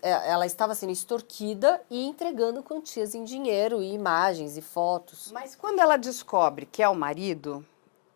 ela estava sendo extorquida e entregando quantias em dinheiro e imagens e fotos. Mas quando ela descobre que é o marido,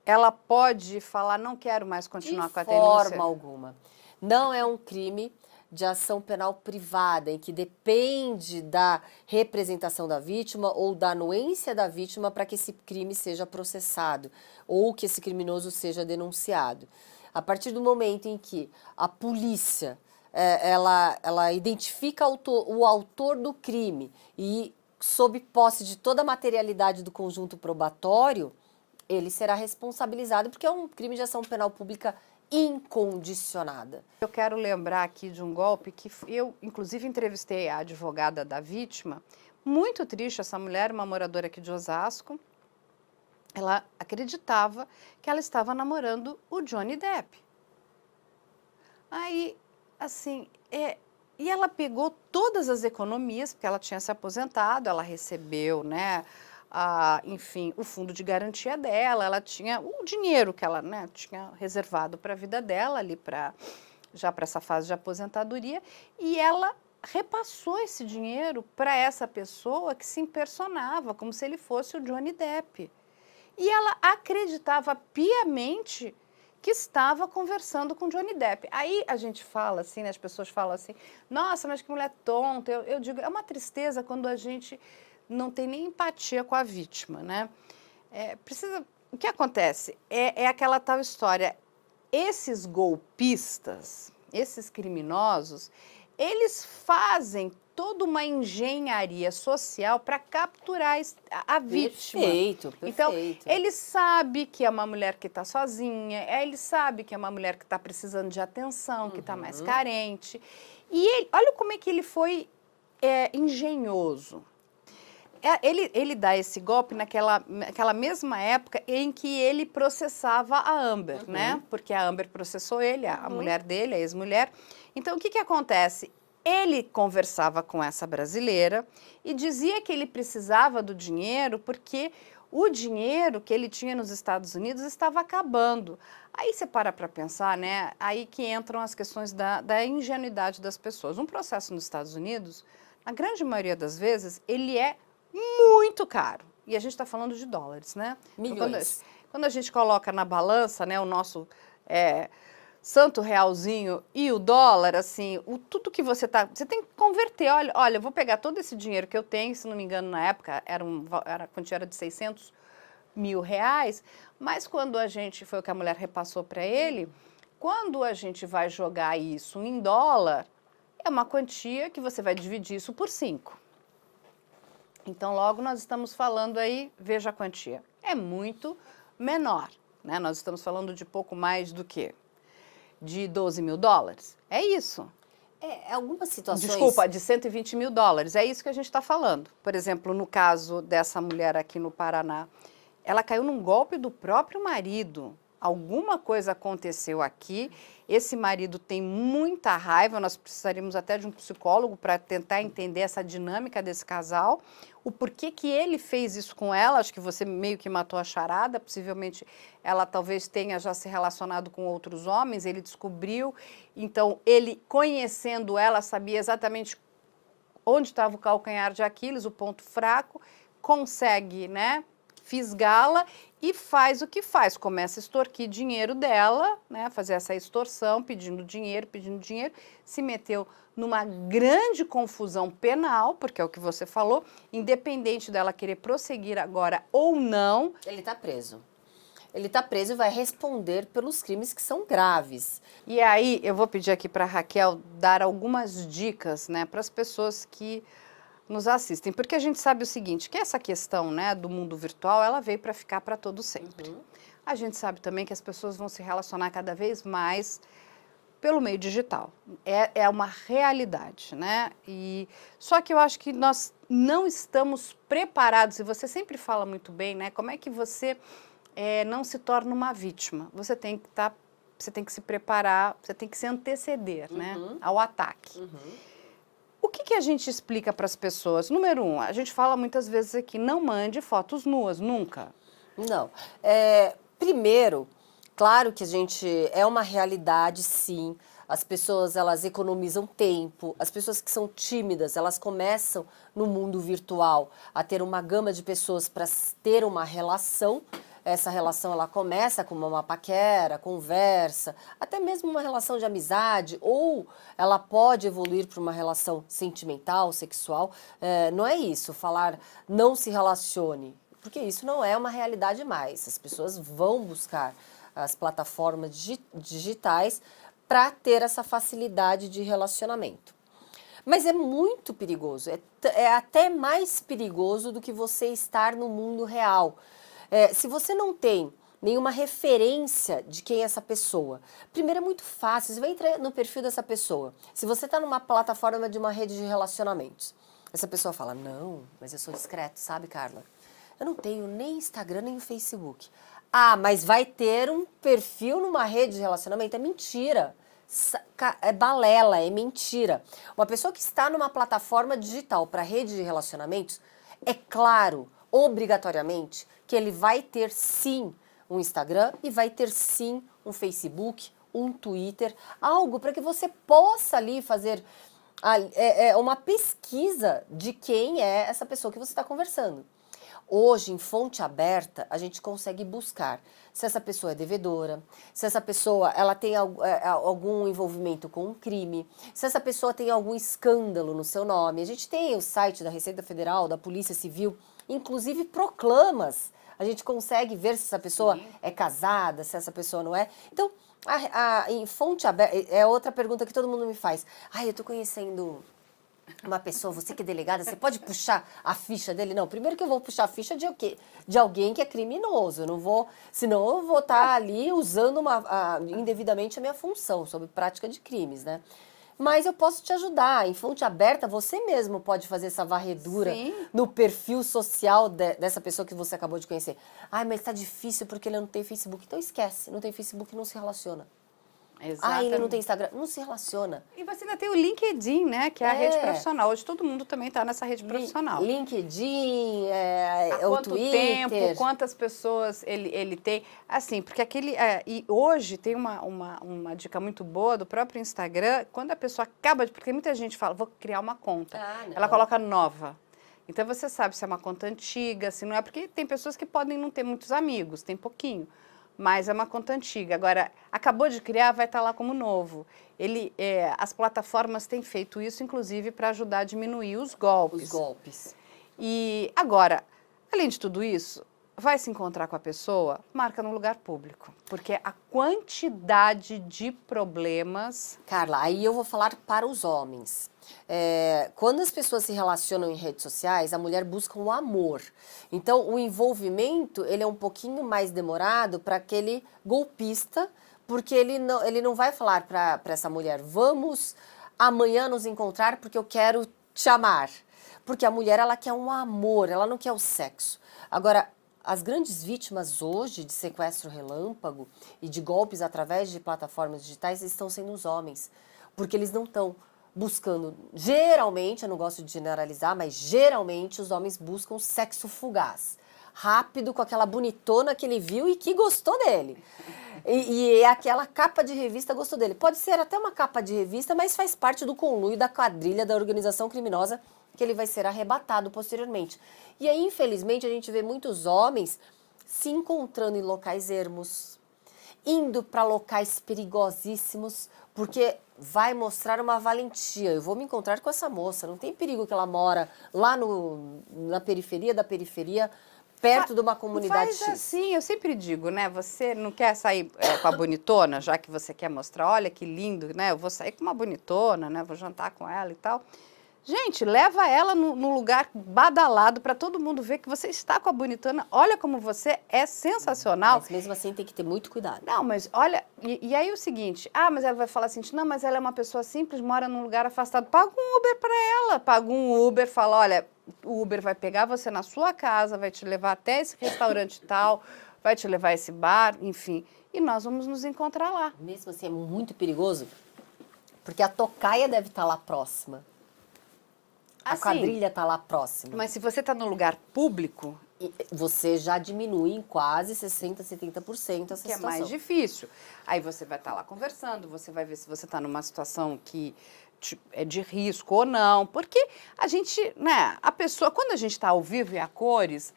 ela pode falar, não quero mais continuar com a denúncia? De forma alguma. Não é um crime de ação penal privada, em que depende da representação da vítima ou da anuência da vítima para que esse crime seja processado ou que esse criminoso seja denunciado. A partir do momento em que a polícia ela identifica o autor do crime e, sob posse de toda a materialidade do conjunto probatório, ele será responsabilizado porque é um crime de ação penal pública incondicionada. Eu quero lembrar aqui de um golpe que eu, inclusive, entrevistei a advogada da vítima. Muito triste, essa mulher, uma moradora aqui de Osasco. Ela acreditava que ela estava namorando o Johnny Depp. Aí, assim, e ela pegou todas as economias, porque ela tinha se aposentado, ela recebeu, né, enfim, o fundo de garantia dela, ela tinha o dinheiro que ela, né, tinha reservado para a vida dela, ali já para essa fase de aposentadoria, e ela repassou esse dinheiro para essa pessoa que se impersonava, como se ele fosse o Johnny Depp. E ela acreditava piamente que estava conversando com Johnny Depp. Aí a gente fala assim, né, as pessoas falam assim, nossa, mas que mulher tonta. Eu digo, é uma tristeza quando a gente não tem nem empatia com a vítima, né? O que acontece? É aquela tal história, esses golpistas, esses criminosos, eles fazem toda uma engenharia social para capturar a vítima. Perfeito. Então, ele sabe que é uma mulher que está sozinha, ele sabe que é uma mulher que está precisando de atenção, que está mais carente. E olha como é que ele foi engenhoso. Ele dá esse golpe naquela mesma época em que ele processava a Amber, né? Porque a Amber processou ele, a mulher dele, a ex-mulher. Então, o que acontece? Ele conversava com essa brasileira e dizia que ele precisava do dinheiro porque o dinheiro que ele tinha nos Estados Unidos estava acabando. Aí você para pensar, né? Aí que entram as questões da ingenuidade das pessoas. Um processo nos Estados Unidos, na grande maioria das vezes, ele é muito caro. E a gente está falando de dólares, né? Milhões. Então, quando a gente coloca na balança, né, o nosso santo realzinho e o dólar, assim, tudo que você tem que converter. Olha, eu vou pegar todo esse dinheiro que eu tenho, se não me engano, na época, a quantia era de 600 mil reais, mas quando foi o que a mulher repassou para ele, quando a gente vai jogar isso em dólar, é uma quantia que você vai dividir isso por 5. Então, logo nós estamos falando aí, veja a quantia, é muito menor, né? Nós estamos falando de pouco mais do que? De 12 mil dólares. É isso. Algumas situações... Desculpa, de 120 mil dólares. É isso que a gente está falando. Por exemplo, no caso dessa mulher aqui no Paraná, ela caiu num golpe do próprio marido. Alguma coisa aconteceu aqui. Esse marido tem muita raiva. Nós precisaríamos até de um psicólogo para tentar entender essa dinâmica desse casal. O porquê que ele fez isso com ela. Acho que você meio que matou a charada. Possivelmente ela talvez tenha já se relacionado com outros homens. Ele descobriu. Então, ele, conhecendo ela, sabia exatamente onde estava o calcanhar de Aquiles, o ponto fraco, consegue, né, fisgá-la e faz o que faz. Começa a extorquir dinheiro dela, né, fazer essa extorsão, pedindo dinheiro, se meteu numa grande confusão penal, porque é o que você falou, independente dela querer prosseguir agora ou não. Ele está preso. Ele está preso e vai responder pelos crimes que são graves. E aí, eu vou pedir aqui para a Raquel dar algumas dicas, né, para as pessoas que nos assistem. Porque a gente sabe o seguinte, que essa questão, né, do mundo virtual, ela veio para ficar para todo sempre. A gente sabe também que as pessoas vão se relacionar cada vez mais pelo meio digital. É uma realidade, né? Só que eu acho que nós não estamos preparados, e você sempre fala muito bem, né, como é que você... não se torna uma vítima. Você tem que se preparar, você tem que se anteceder, né, ao ataque. O que a gente explica para as pessoas? Número 1, a gente fala muitas vezes aqui, não mande fotos nuas, nunca. Não. Primeiro, claro que é uma realidade, sim. As pessoas, elas economizam tempo. As pessoas que são tímidas, elas começam no mundo virtual a ter uma gama de pessoas para ter uma relação. Essa relação, ela começa com uma paquera, conversa, até mesmo uma relação de amizade, ou ela pode evoluir para uma relação sentimental, sexual. Não é isso, falar não se relacione, porque isso não é uma realidade mais. As pessoas vão buscar as plataformas digitais para ter essa facilidade de relacionamento. Mas é muito perigoso, é até mais perigoso do que você estar no mundo real. Se você não tem nenhuma referência de quem é essa pessoa, primeiro é muito fácil, você vai entrar no perfil dessa pessoa. Se você está numa plataforma de uma rede de relacionamentos, essa pessoa fala, não, mas eu sou discreto, sabe, Carla? Eu não tenho nem Instagram, nem Facebook. Ah, mas vai ter um perfil numa rede de relacionamento? É mentira. É balela, é mentira. Uma pessoa que está numa plataforma digital para rede de relacionamentos, é claro, obrigatoriamente, que ele vai ter sim um Instagram e vai ter sim um Facebook, um Twitter, algo para que você possa ali fazer uma pesquisa de quem é essa pessoa que você está conversando. Hoje, em fonte aberta, a gente consegue buscar se essa pessoa é devedora, se essa pessoa ela tem algum envolvimento com um crime, se essa pessoa tem algum escândalo no seu nome. A gente tem o site da Receita Federal, da Polícia Civil, inclusive proclamas. A gente consegue ver se essa pessoa é casada, se essa pessoa não é. Então, em fonte aberta, é outra pergunta que todo mundo me faz. Eu estou conhecendo uma pessoa, você que é delegada, você pode puxar a ficha dele? Não, primeiro que eu vou puxar a ficha de alguém que é criminoso. Eu não vou, senão eu vou estar ali usando indevidamente a minha função sobre prática de crimes, né? Mas eu posso te ajudar. Em fonte aberta, você mesmo pode fazer essa varredura no perfil social dessa pessoa que você acabou de conhecer. Mas está difícil porque ele não tem Facebook. Então esquece, não tem Facebook, não se relaciona. Exatamente. Ele não tem Instagram, não se relaciona. E você ainda tem o LinkedIn, né, que é a rede profissional. Hoje todo mundo também está nessa rede profissional. LinkedIn, o Twitter. Tempo, quantas pessoas ele tem. Assim, porque e hoje tem uma dica muito boa do próprio Instagram, quando a pessoa acaba porque muita gente fala, vou criar uma conta. Ela coloca nova. Então você sabe se é uma conta antiga, se não é, porque tem pessoas que podem não ter muitos amigos, tem pouquinho. Mas é uma conta antiga. Agora, acabou de criar, vai estar lá como novo. As plataformas têm feito isso, inclusive, para ajudar a diminuir os golpes. Os golpes. E agora, além de tudo isso, vai se encontrar com a pessoa, marca num lugar público. Porque a quantidade de problemas... Carla, aí eu vou falar para os homens. Quando as pessoas se relacionam em redes sociais, a mulher busca o amor. Então, o envolvimento, ele é um pouquinho mais demorado para aquele golpista, porque ele não vai falar para essa mulher, vamos amanhã nos encontrar porque eu quero te amar. Porque a mulher, ela quer um amor, ela não quer o sexo. Agora, as grandes vítimas hoje de sequestro relâmpago e de golpes através de plataformas digitais estão sendo os homens, porque eles não estão buscando, geralmente, eu não gosto de generalizar, mas geralmente os homens buscam sexo fugaz, rápido, com aquela bonitona que ele viu e que gostou dele. E aquela capa de revista gostou dele. Pode ser até uma capa de revista, mas faz parte do conluio da quadrilha da organização criminosa que ele vai ser arrebatado posteriormente. E aí, infelizmente, a gente vê muitos homens se encontrando em locais ermos, indo para locais perigosíssimos, porque vai mostrar uma valentia. Eu vou me encontrar com essa moça, não tem perigo que ela mora lá na periferia da periferia, perto de uma comunidade Faz assim, eu sempre digo, né? Você não quer sair com a bonitona, já que você quer mostrar, olha que lindo, né? Eu vou sair com uma bonitona, né? Vou jantar com ela e tal. Gente, leva ela no lugar badalado para todo mundo ver que você está com a bonitona. Olha como você é sensacional. Mas mesmo assim tem que ter muito cuidado. Não, mas olha, e aí o seguinte, mas ela vai falar assim, não, mas ela é uma pessoa simples, mora num lugar afastado, paga um Uber para ela, paga um Uber, fala, olha, o Uber vai pegar você na sua casa, vai te levar até esse restaurante tal, vai te levar a esse bar, enfim, e nós vamos nos encontrar lá. Mesmo assim é muito perigoso, porque a tocaia deve estar lá próxima. A quadrilha está lá próxima. Mas se você está num lugar público... Você já diminui em quase 60%, 70% essa situação. Que é mais difícil. Aí você vai estar lá conversando, você vai ver se você está numa situação que é de risco ou não. Porque a gente, né, a pessoa, quando a gente está ao vivo e a cores,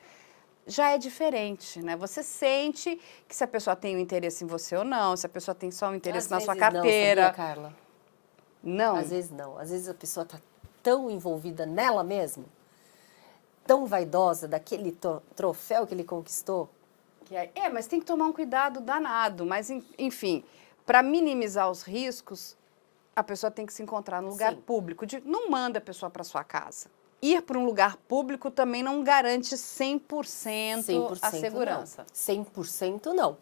já é diferente, né? Você sente que se a pessoa tem um interesse em você ou não, se a pessoa tem só um interesse na sua carteira. Não, sabia, Carla? Não. Às vezes não. Às vezes a pessoa está tão envolvida nela mesma, tão vaidosa daquele troféu que ele conquistou. Mas tem que tomar um cuidado danado. Mas, enfim, para minimizar os riscos, a pessoa tem que se encontrar no lugar público. Não manda a pessoa para sua casa. Ir para um lugar público também não garante 100% a segurança. Não. 100% não.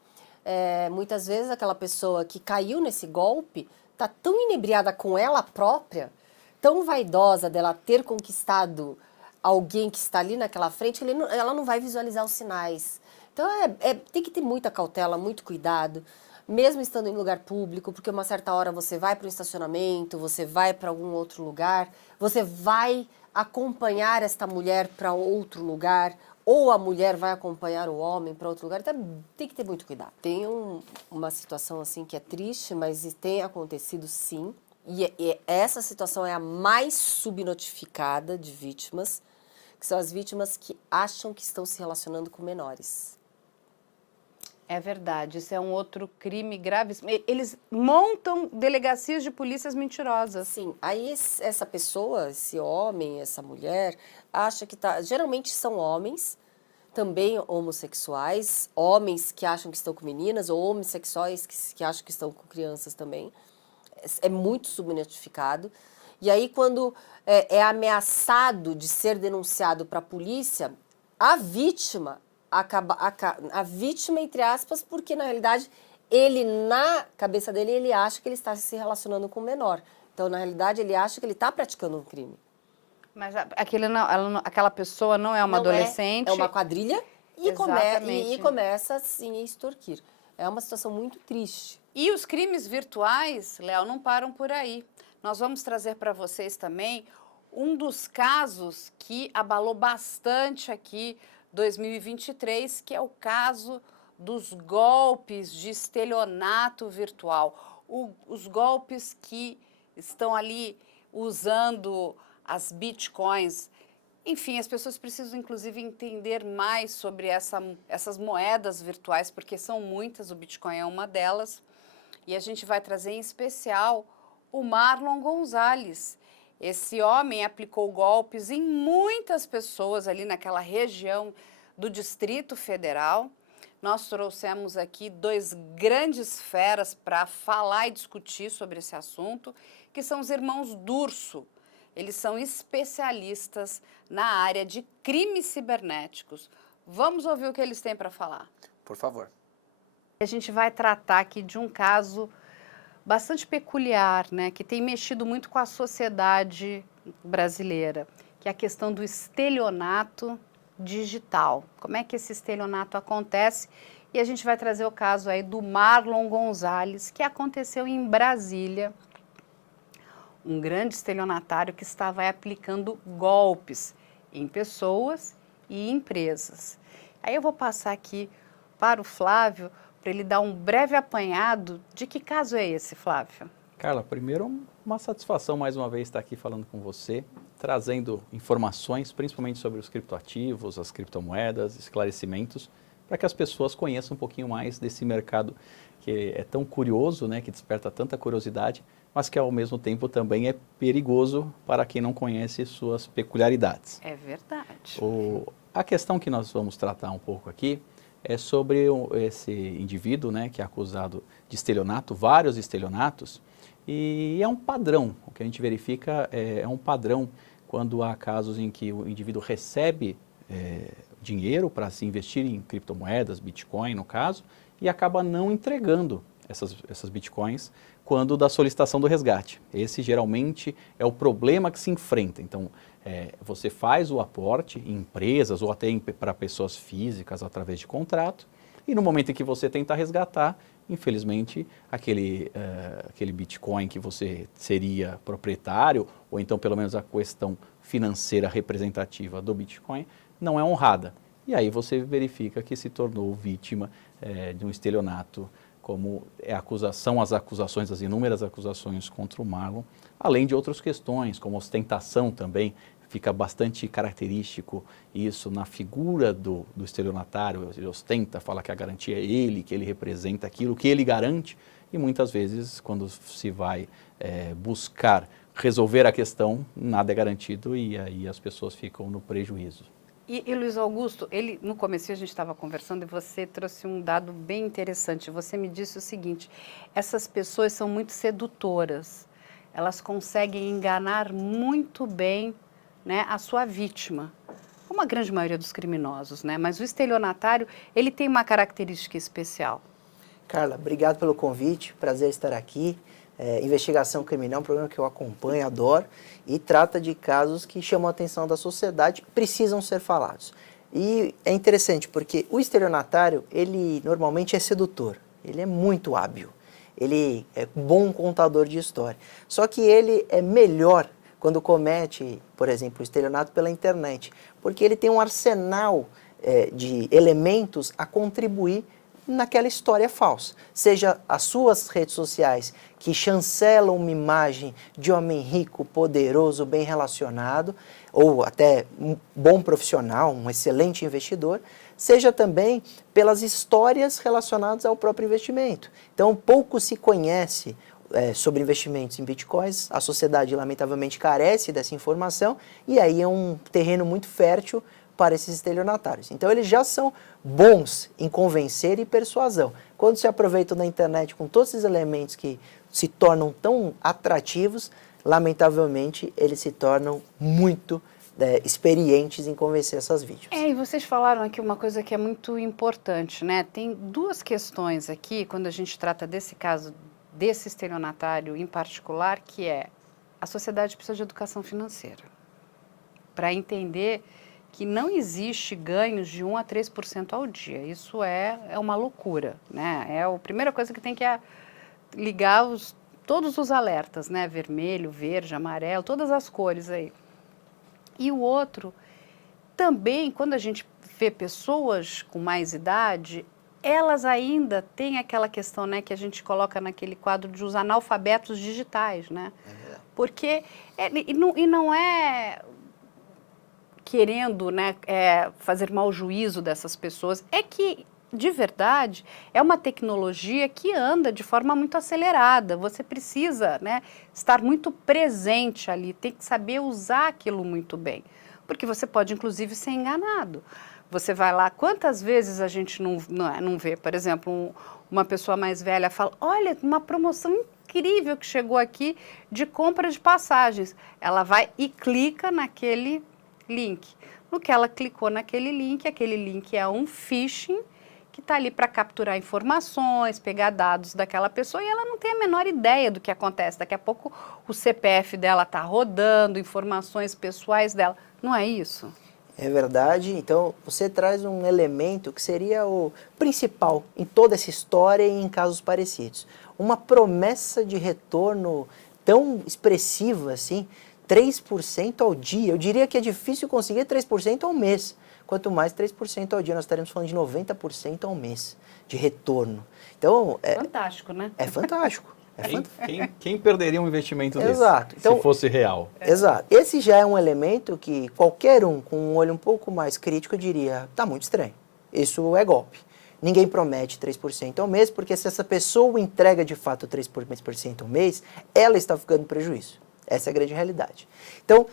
Muitas vezes aquela pessoa que caiu nesse golpe está tão inebriada com ela própria, tão vaidosa dela ter conquistado alguém que está ali naquela frente, que ela não vai visualizar os sinais. Então, tem que ter muita cautela, muito cuidado, mesmo estando em lugar público, porque uma certa hora você vai para o estacionamento, você vai para algum outro lugar, você vai acompanhar esta mulher para outro lugar, ou a mulher vai acompanhar o homem para outro lugar. Então, tem que ter muito cuidado. Tem uma situação assim que é triste, mas tem acontecido sim. E essa situação é a mais subnotificada de vítimas, que são as vítimas que acham que estão se relacionando com menores. É verdade, isso é um outro crime gravíssimo. Eles montam delegacias de polícias mentirosas. Sim, aí essa pessoa, esse homem, essa mulher, acha que tá... Geralmente são homens, também homossexuais, homens que acham que estão com meninas, ou homossexuais que acham que estão com crianças também. É muito subnotificado. E aí, quando é ameaçado de ser denunciado para a polícia, a vítima a vítima, entre aspas, porque, na realidade, ele, na cabeça dele, ele acha que ele está se relacionando com um menor. Então, na realidade, ele acha que ele está praticando um crime. Mas aquela pessoa não é uma adolescente. É uma quadrilha e começa, assim, a extorquir. É uma situação muito triste. E os crimes virtuais, Léo, não param por aí. Nós vamos trazer para vocês também um dos casos que abalou bastante aqui 2023, que é o caso dos golpes de estelionato virtual. Os golpes que estão ali usando as bitcoins. Enfim, as pessoas precisam, inclusive, entender mais sobre essas moedas virtuais, porque são muitas, o Bitcoin é uma delas. E a gente vai trazer em especial o Marlon Gonzalez. Esse homem aplicou golpes em muitas pessoas ali naquela região do Distrito Federal. Nós trouxemos aqui dois grandes feras para falar e discutir sobre esse assunto, que são os irmãos Durso. Eles são especialistas na área de crimes cibernéticos. Vamos ouvir o que eles têm para falar. Por favor. A gente vai tratar aqui de um caso bastante peculiar, né, que tem mexido muito com a sociedade brasileira, que é a questão do estelionato digital. Como é que esse estelionato acontece? E a gente vai trazer o caso aí do Marlon Gonzalez, que aconteceu em Brasília, um grande estelionatário que estava aí aplicando golpes em pessoas e empresas. Aí eu vou passar aqui para o Flávio, para ele dar um breve apanhado de que caso é esse, Flávio? Carla, primeiro uma satisfação mais uma vez estar aqui falando com você, trazendo informações, principalmente sobre os criptoativos, as criptomoedas, esclarecimentos, para que as pessoas conheçam um pouquinho mais desse mercado que é tão curioso, né, que desperta tanta curiosidade, mas que ao mesmo tempo também é perigoso para quem não conhece suas peculiaridades. É verdade. A questão que nós vamos tratar um pouco aqui é sobre esse indivíduo, né, que é acusado de estelionato, vários estelionatos, e é um padrão. O que a gente verifica é um padrão quando há casos em que o indivíduo recebe dinheiro para se investir em criptomoedas, Bitcoin no caso, e acaba não entregando essas Bitcoins quando da solicitação do resgate. Esse geralmente é o problema que se enfrenta. Então, você faz o aporte em empresas ou até para pessoas físicas através de contrato, e no momento em que você tenta resgatar, infelizmente, aquele Bitcoin que você seria proprietário, ou então pelo menos a questão financeira representativa do Bitcoin, não é honrada. E aí você verifica que se tornou vítima de um estelionato, como as acusações, as inúmeras acusações contra o Marlon, além de outras questões, como ostentação também. Fica bastante característico isso na figura do estelionatário. Ele ostenta, fala que a garantia é ele, que ele representa aquilo que ele garante, e muitas vezes, quando se vai buscar resolver a questão, nada é garantido e aí as pessoas ficam no prejuízo. E Luiz Augusto, no começo a gente estava conversando e você trouxe um dado bem interessante. Você me disse o seguinte: essas pessoas são muito sedutoras, elas conseguem enganar muito bem, né, a sua vítima, como a grande maioria dos criminosos, né? Mas o estelionatário, ele tem uma característica especial. Carla, obrigado pelo convite, prazer estar aqui. Investigação Criminal é um programa que eu acompanho, adoro, e trata de casos que chamam a atenção da sociedade, precisam ser falados. E é interessante porque o estelionatário, ele normalmente é sedutor, ele é muito hábil, ele é bom contador de história, só que ele é melhor quando comete, por exemplo, o estelionato pela internet, porque ele tem um arsenal de elementos a contribuir naquela história falsa. Seja as suas redes sociais, que chancelam uma imagem de homem rico, poderoso, bem relacionado, ou até um bom profissional, um excelente investidor, seja também pelas histórias relacionadas ao próprio investimento. Então, pouco se conhece sobre investimentos em bitcoins, a sociedade lamentavelmente carece dessa informação, e aí é um terreno muito fértil para esses estelionatários. Então, eles já são bons em convencer e persuasão. Quando se aproveitam da internet com todos esses elementos que se tornam tão atrativos, lamentavelmente, eles se tornam muito experientes em convencer essas vítimas. E vocês falaram aqui uma coisa que é muito importante, né? Tem duas questões aqui, quando a gente trata desse caso, desse estelionatário em particular, que é a sociedade precisa de educação financeira para entender que não existe ganhos de 1 a 3% ao dia. Isso é uma loucura, né? É a primeira coisa que tem que ligar todos os alertas, né? Vermelho, verde, amarelo, todas as cores aí. E o outro, também, quando a gente vê pessoas com mais idade, elas ainda têm aquela questão, né, que a gente coloca naquele quadro dos analfabetos digitais, né? Porque, não é querendo, né, fazer mau juízo dessas pessoas, é que, de verdade, é uma tecnologia que anda de forma muito acelerada. Você precisa, né, estar muito presente ali, tem que saber usar aquilo muito bem, porque você pode, inclusive, ser enganado. Você vai lá, quantas vezes a gente não vê, por exemplo, uma pessoa mais velha fala, olha, uma promoção incrível que chegou aqui de compra de passagens. Ela vai e clica naquele link. No que ela clicou naquele link é um phishing que está ali para capturar informações, pegar dados daquela pessoa e ela não tem a menor ideia do que acontece. Daqui a pouco o CPF dela está rodando, informações pessoais dela. Não é isso? É verdade. Então, você traz um elemento que seria o principal em toda essa história e em casos parecidos. Uma promessa de retorno tão expressiva assim, 3% ao dia. Eu diria que é difícil conseguir 3% ao mês. Quanto mais 3% ao dia, nós estaremos falando de 90% ao mês de retorno. Então, fantástico, né? É fantástico. Quem perderia um investimento desse? Exato. Então, se fosse real? Exato. Esse já é um elemento que qualquer um com um olho um pouco mais crítico diria, tá muito estranho. Isso é golpe. Ninguém promete 3% ao mês, porque se essa pessoa entrega de fato 3% ao mês, ela está ficando em prejuízo. Essa é a grande realidade. Então,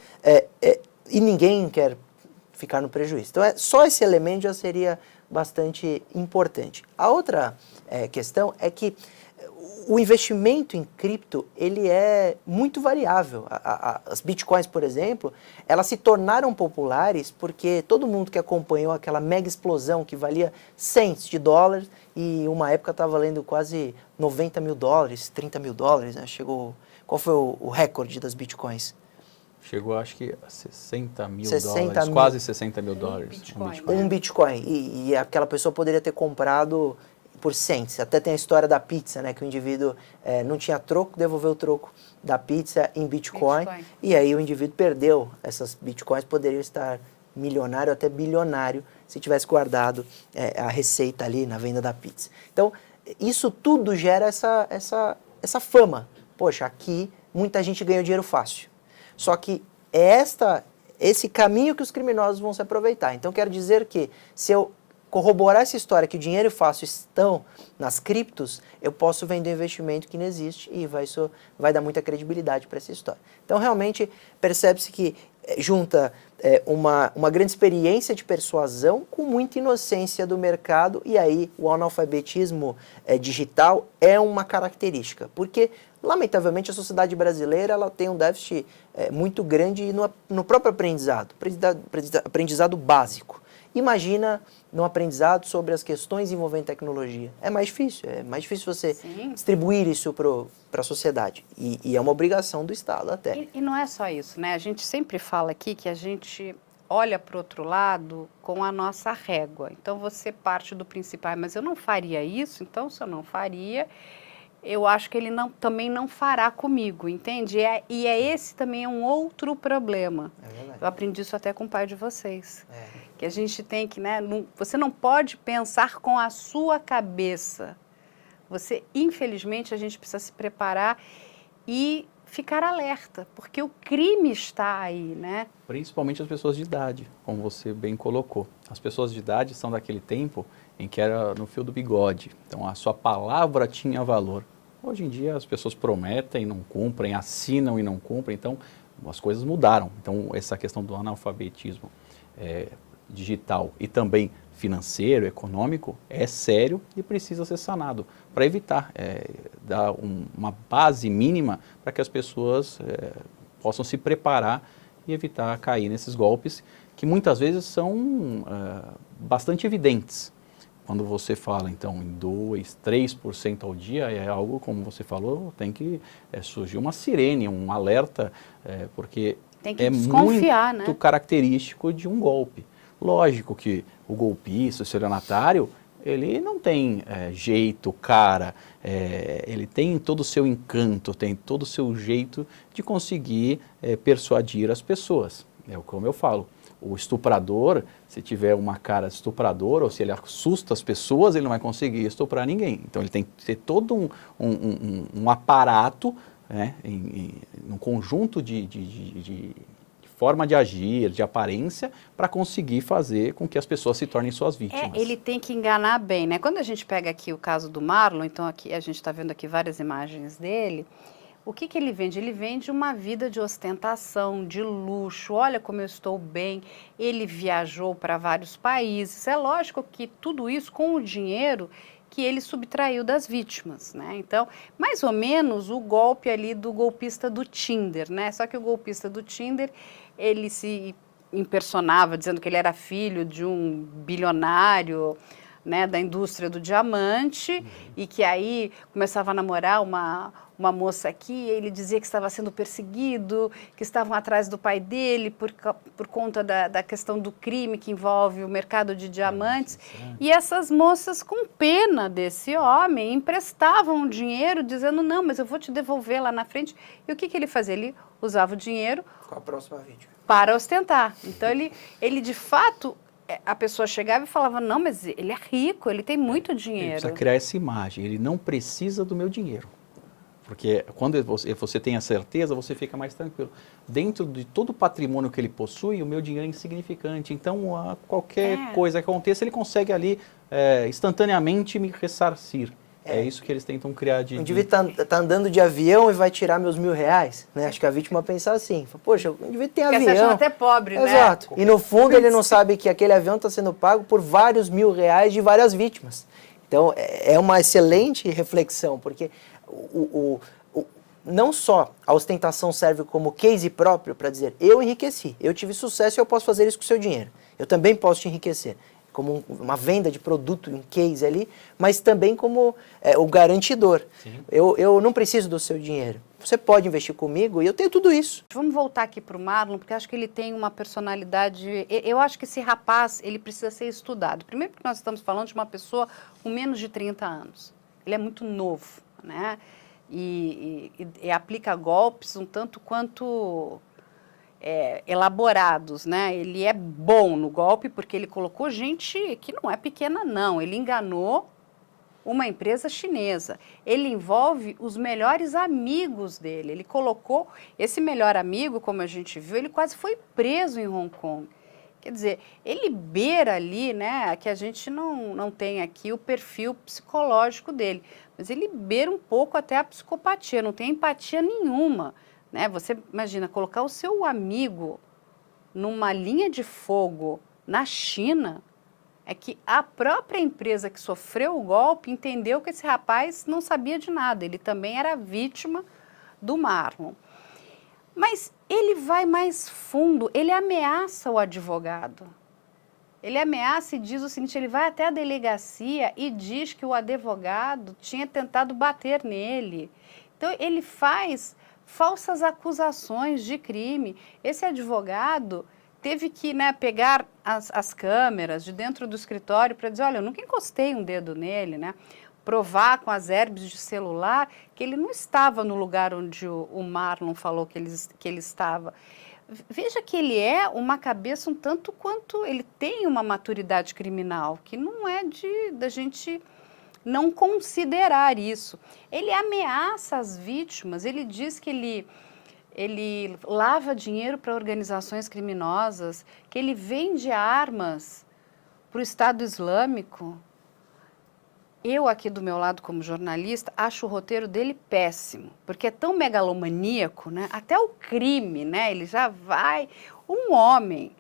e ninguém quer ficar no prejuízo. Então, só esse elemento já seria bastante importante. A outra questão é que o investimento em cripto, ele é muito variável. As bitcoins, por exemplo, elas se tornaram populares porque todo mundo que acompanhou aquela mega explosão que valia cents de dólares e uma época estava valendo quase 90 mil dólares, 30 mil dólares, né? Chegou... Qual foi o recorde das bitcoins? Chegou, acho que a 60 mil 60 dólares, mil. quase 60 mil dólares. Um Bitcoin. E aquela pessoa poderia ter comprado por cents. Até tem a história da pizza, né? Que o indivíduo não tinha troco, devolveu o troco da pizza em Bitcoin. E aí o indivíduo perdeu essas Bitcoins, poderia estar milionário, até bilionário, se tivesse guardado a receita ali na venda da pizza. Então, isso tudo gera essa fama. Poxa, aqui muita gente ganha dinheiro fácil. Só que é esse caminho que os criminosos vão se aproveitar. Então, quero dizer que se eu corroborar essa história que o dinheiro fácil estão nas criptos, eu posso vender um investimento que não existe e vai dar muita credibilidade para essa história. Então, realmente, percebe-se que junta uma grande experiência de persuasão com muita inocência do mercado e aí o analfabetismo digital é uma característica, porque lamentavelmente a sociedade brasileira ela tem um déficit muito grande no próprio aprendizado básico. Imagina no aprendizado sobre as questões envolvendo tecnologia. É mais difícil você distribuir isso para a sociedade. E é uma obrigação do Estado até. E não é só isso, né? A gente sempre fala aqui que a gente olha para o outro lado com a nossa régua. Então, você parte do princípio, mas eu não faria isso, então se eu não faria, eu acho que ele também não fará comigo, entende? E esse também é um outro problema. É verdade. Eu aprendi isso até com o pai de vocês. Que a gente tem que, né? Você não pode pensar com a sua cabeça. Infelizmente, a gente precisa se preparar e ficar alerta, porque o crime está aí, né? Principalmente as pessoas de idade, como você bem colocou. As pessoas de idade são daquele tempo em que era no fio do bigode. Então, a sua palavra tinha valor. Hoje em dia, as pessoas prometem e não cumprem, assinam e não cumprem. Então, as coisas mudaram. Então, essa questão do analfabetismo digital e também financeiro, econômico, é sério e precisa ser sanado para evitar dar uma base mínima para que as pessoas possam se preparar e evitar cair nesses golpes que muitas vezes são bastante evidentes. Quando você fala, então, em 2%, 3% ao dia, é algo, como você falou, tem que surgir uma sirene, um alerta, porque tem que desconfiar, muito característico de um golpe. Lógico que o golpista, o estelionatário, ele não tem jeito, cara, ele tem todo o seu encanto, tem todo o seu jeito de conseguir persuadir as pessoas. É como eu falo, o estuprador, se tiver uma cara estupradora ou se ele assusta as pessoas, ele não vai conseguir estuprar ninguém. Então ele tem que ter todo um aparato, né, um conjunto de forma de agir, de aparência, para conseguir fazer com que as pessoas se tornem suas vítimas. Ele tem que enganar bem, né? Quando a gente pega aqui o caso do Marlon, então aqui a gente está vendo aqui várias imagens dele, o que ele vende? Ele vende uma vida de ostentação, de luxo. Olha como eu estou bem. Ele viajou para vários países. É lógico que tudo isso com o dinheiro que ele subtraiu das vítimas, né? Então, mais ou menos o golpe ali do golpista do Tinder, né? Só que o golpista do Tinder, ele se impersonava dizendo que ele era filho de um bilionário, né, da indústria do diamante, e que aí começava a namorar uma moça aqui, e ele dizia que estava sendo perseguido, que estavam atrás do pai dele por conta da questão do crime que envolve o mercado de diamantes. E essas moças, com pena desse homem, emprestavam o dinheiro, dizendo, não, mas eu vou te devolver lá na frente. E o que ele fazia? Ele usava o dinheiro Qual a próxima vítima? para ostentar. Então, ele de fato, a pessoa chegava e falava, não, mas ele é rico, ele tem muito Ele dinheiro. precisa criar essa imagem, ele não precisa do meu dinheiro. Porque quando você tem a certeza, você fica mais tranquilo. Dentro de todo o patrimônio que ele possui, o meu dinheiro é insignificante. Então, qualquer coisa que aconteça, ele consegue ali instantaneamente me ressarcir. É isso que eles tentam criar de... O indivíduo tá andando de avião e vai tirar meus R$1.000, né? Acho que a vítima pensa assim, poxa, o indivíduo tem Porque avião. você acha até pobre, né? Exato. E no fundo ele não sabe que aquele avião está sendo pago por vários R$1.000 de várias vítimas. Então é uma excelente reflexão, porque não só a ostentação serve como case próprio para dizer eu enriqueci, eu tive sucesso e eu posso fazer isso com o seu dinheiro. Eu também posso te enriquecer. Como uma venda de produto, um case ali, mas também como o garantidor. Eu não preciso do seu dinheiro. Você pode investir comigo e eu tenho tudo isso. Vamos voltar aqui para o Marlon, porque acho que ele tem uma personalidade... Eu acho que esse rapaz, ele precisa ser estudado. Primeiro porque nós estamos falando de uma pessoa com menos de 30 anos. Ele é muito novo, né? E aplica golpes um tanto quanto... elaborados, né? Ele é bom no golpe porque ele colocou gente que não é pequena, não. Ele enganou uma empresa chinesa. Ele envolve os melhores amigos dele. Ele colocou esse melhor amigo, como a gente viu, ele quase foi preso em Hong Kong. Quer dizer, ele beira ali, né, que a gente não tem aqui o perfil psicológico dele, mas ele beira um pouco até a psicopatia, não tem empatia nenhuma. Né? Você imagina colocar o seu amigo numa linha de fogo na China, é que a própria empresa que sofreu o golpe entendeu que esse rapaz não sabia de nada, ele também era vítima do Marlon. Mas ele vai mais fundo, ele ameaça o advogado. Ele ameaça e diz o seguinte, ele vai até a delegacia e diz que o advogado tinha tentado bater nele. Então, ele faz falsas acusações de crime. Esse advogado teve que, né, pegar as câmeras de dentro do escritório para dizer, olha, eu nunca encostei um dedo nele, né? Provar com as herbes de celular que ele não estava no lugar onde o Marlon falou que ele estava. Veja que ele é uma cabeça um tanto quanto... Ele tem uma maturidade criminal, que não é da gente não considerar isso. Ele ameaça as vítimas, ele diz que ele lava dinheiro para organizações criminosas, que ele vende armas para o Estado Islâmico. Eu aqui do meu lado como jornalista acho o roteiro dele péssimo, porque é tão megalomaníaco, né? Até o crime, né? Ele já vai... Um homem,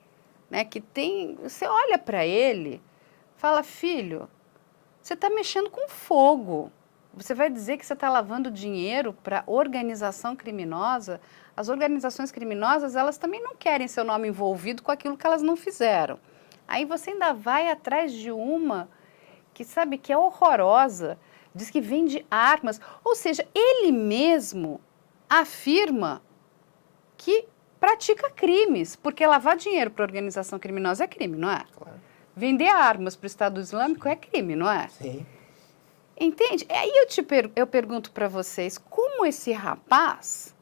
né, que tem... Você olha para ele, fala, filho, você está mexendo com fogo. Você vai dizer que você está lavando dinheiro para organização criminosa? As organizações criminosas, elas também não querem seu nome envolvido com aquilo que elas não fizeram. Aí você ainda vai atrás de uma que sabe que é horrorosa, diz que vende armas. Ou seja, ele mesmo afirma que pratica crimes, porque lavar dinheiro para organização criminosa é crime, não é? Claro. Vender armas para o Estado Islâmico é crime, não é? Sim. Entende? Aí eu pergunto para vocês, como esse rapaz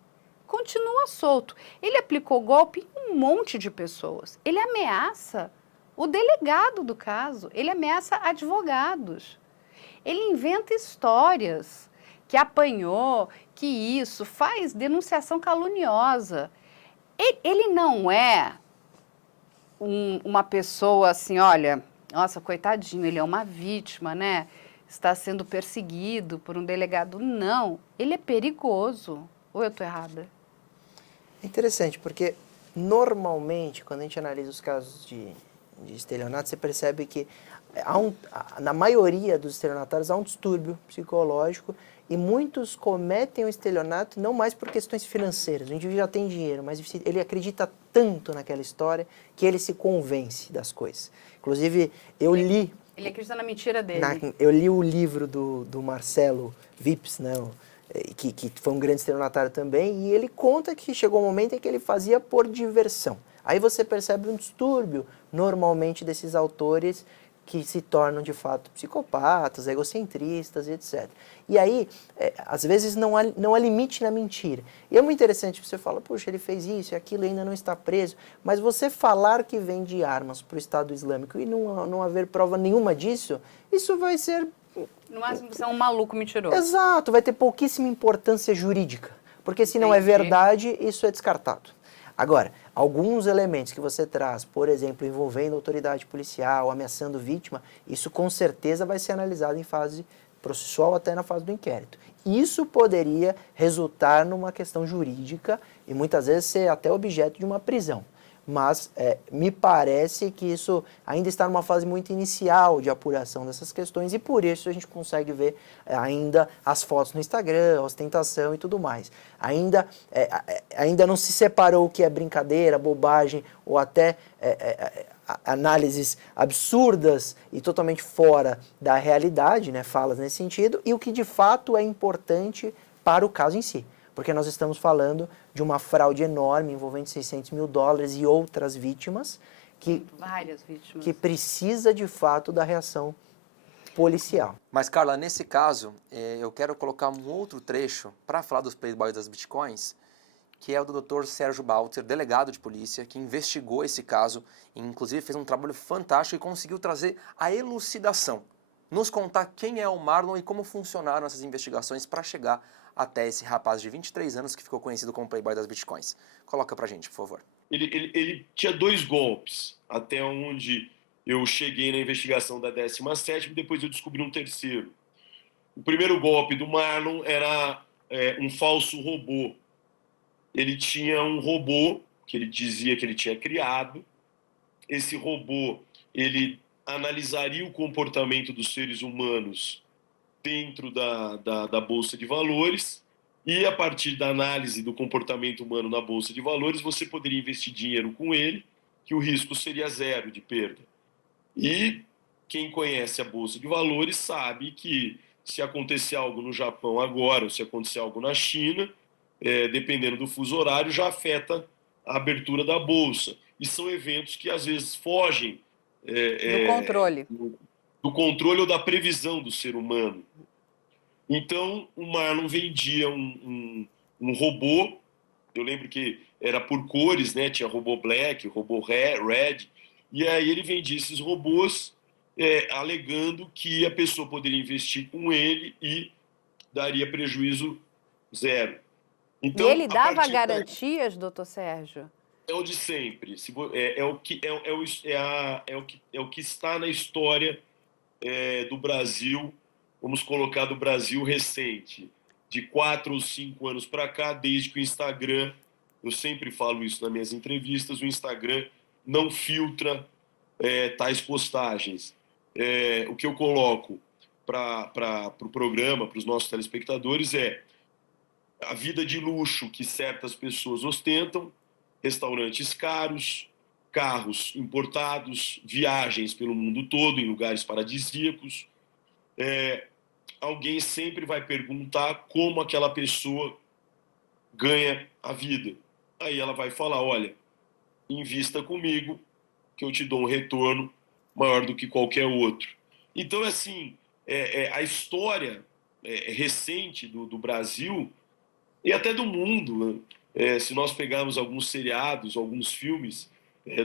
continua solto? Ele aplicou golpe em um monte de pessoas. Ele ameaça o delegado do caso, ele ameaça advogados. Ele inventa histórias que apanhou, que isso, faz denunciação caluniosa. Ele não é uma pessoa assim, olha, nossa, coitadinho, ele é uma vítima, né? Está sendo perseguido por um delegado. Não, ele é perigoso. Ou eu estou errada? É interessante, porque normalmente, quando a gente analisa os casos de estelionato, você percebe que na maioria dos estelionatários há um distúrbio psicológico e muitos cometem o estelionato não mais por questões financeiras. O indivíduo já tem dinheiro, mas ele acredita tanto naquela história que ele se convence das coisas. Inclusive, eu li... Ele acredita na mentira dele. Eu li o livro do Marcelo Vips, né, que foi um grande estelionatário também, e ele conta que chegou um momento em que ele fazia por diversão. Aí você percebe um distúrbio, normalmente, desses autores que se tornam, de fato, psicopatas, egocentristas e etc. E aí, às vezes, não há limite na mentira. E é muito interessante, você fala, puxa, ele fez isso e aquilo, ainda não está preso. Mas você falar que vende armas para o Estado Islâmico e não haver prova nenhuma disso, isso vai ser... No máximo, você é um maluco mentiroso. Exato, vai ter pouquíssima importância jurídica. Porque se não é Entendi. verdade, isso é descartado. Agora, alguns elementos que você traz, por exemplo, envolvendo autoridade policial, ameaçando vítima, isso com certeza vai ser analisado em fase processual, até na fase do inquérito. Isso poderia resultar numa questão jurídica e muitas vezes ser até objeto de uma prisão. Mas me parece que isso ainda está numa fase muito inicial de apuração dessas questões e por isso a gente consegue ver ainda as fotos no Instagram, a ostentação e tudo mais. Ainda não se separou o que é brincadeira, bobagem ou até análises absurdas e totalmente fora da realidade, né, falas nesse sentido, e o que de fato é importante para o caso em si. Porque nós estamos falando de uma fraude enorme envolvendo $600 mil e outras vítimas Várias vítimas. que precisa de fato da reação policial. Mas, Carla, nesse caso, eu quero colocar um outro trecho para falar dos playboys das bitcoins, que é o do Dr. Sérgio Balter, delegado de polícia, que investigou esse caso e, inclusive, fez um trabalho fantástico e conseguiu trazer a elucidação. Nos contar quem é o Marlon e como funcionaram essas investigações para chegar até esse rapaz de 23 anos que ficou conhecido como Playboy das Bitcoins. Coloca pra gente, por favor. Ele tinha 2 golpes, até onde eu cheguei na investigação da 17ª e depois eu descobri um terceiro. O primeiro golpe do Marlon era um falso robô. Ele tinha um robô que ele dizia que ele tinha criado. Esse robô, ele analisaria o comportamento dos seres humanos dentro da Bolsa de Valores e, a partir da análise do comportamento humano na Bolsa de Valores, você poderia investir dinheiro com ele, que o risco seria zero de perda. E quem conhece a Bolsa de Valores sabe que se acontecer algo no Japão agora, ou se acontecer algo na China, dependendo do fuso horário, já afeta a abertura da Bolsa. E são eventos que, às vezes, fogem do controle. Do controle ou da previsão do ser humano. Então, o Marlon vendia um robô, eu lembro que era por cores, né? Tinha robô black, robô red, e aí ele vendia esses robôs alegando que a pessoa poderia investir com ele e daria prejuízo zero. Então, e ele dava garantias, doutor Sérgio? É o de sempre. É o que está na história do Brasil, vamos colocar do Brasil recente, de 4 ou 5 anos para cá, desde que o Instagram, eu sempre falo isso nas minhas entrevistas, o Instagram não filtra tais postagens. O que eu coloco para o programa, para os nossos telespectadores, é a vida de luxo que certas pessoas ostentam, restaurantes caros, carros importados, viagens pelo mundo todo, em lugares paradisíacos. Alguém sempre vai perguntar como aquela pessoa ganha a vida. Aí ela vai falar, olha, invista comigo, que eu te dou um retorno maior do que qualquer outro. Então, assim, a história recente do Brasil e até do mundo, se nós pegarmos alguns seriados, alguns filmes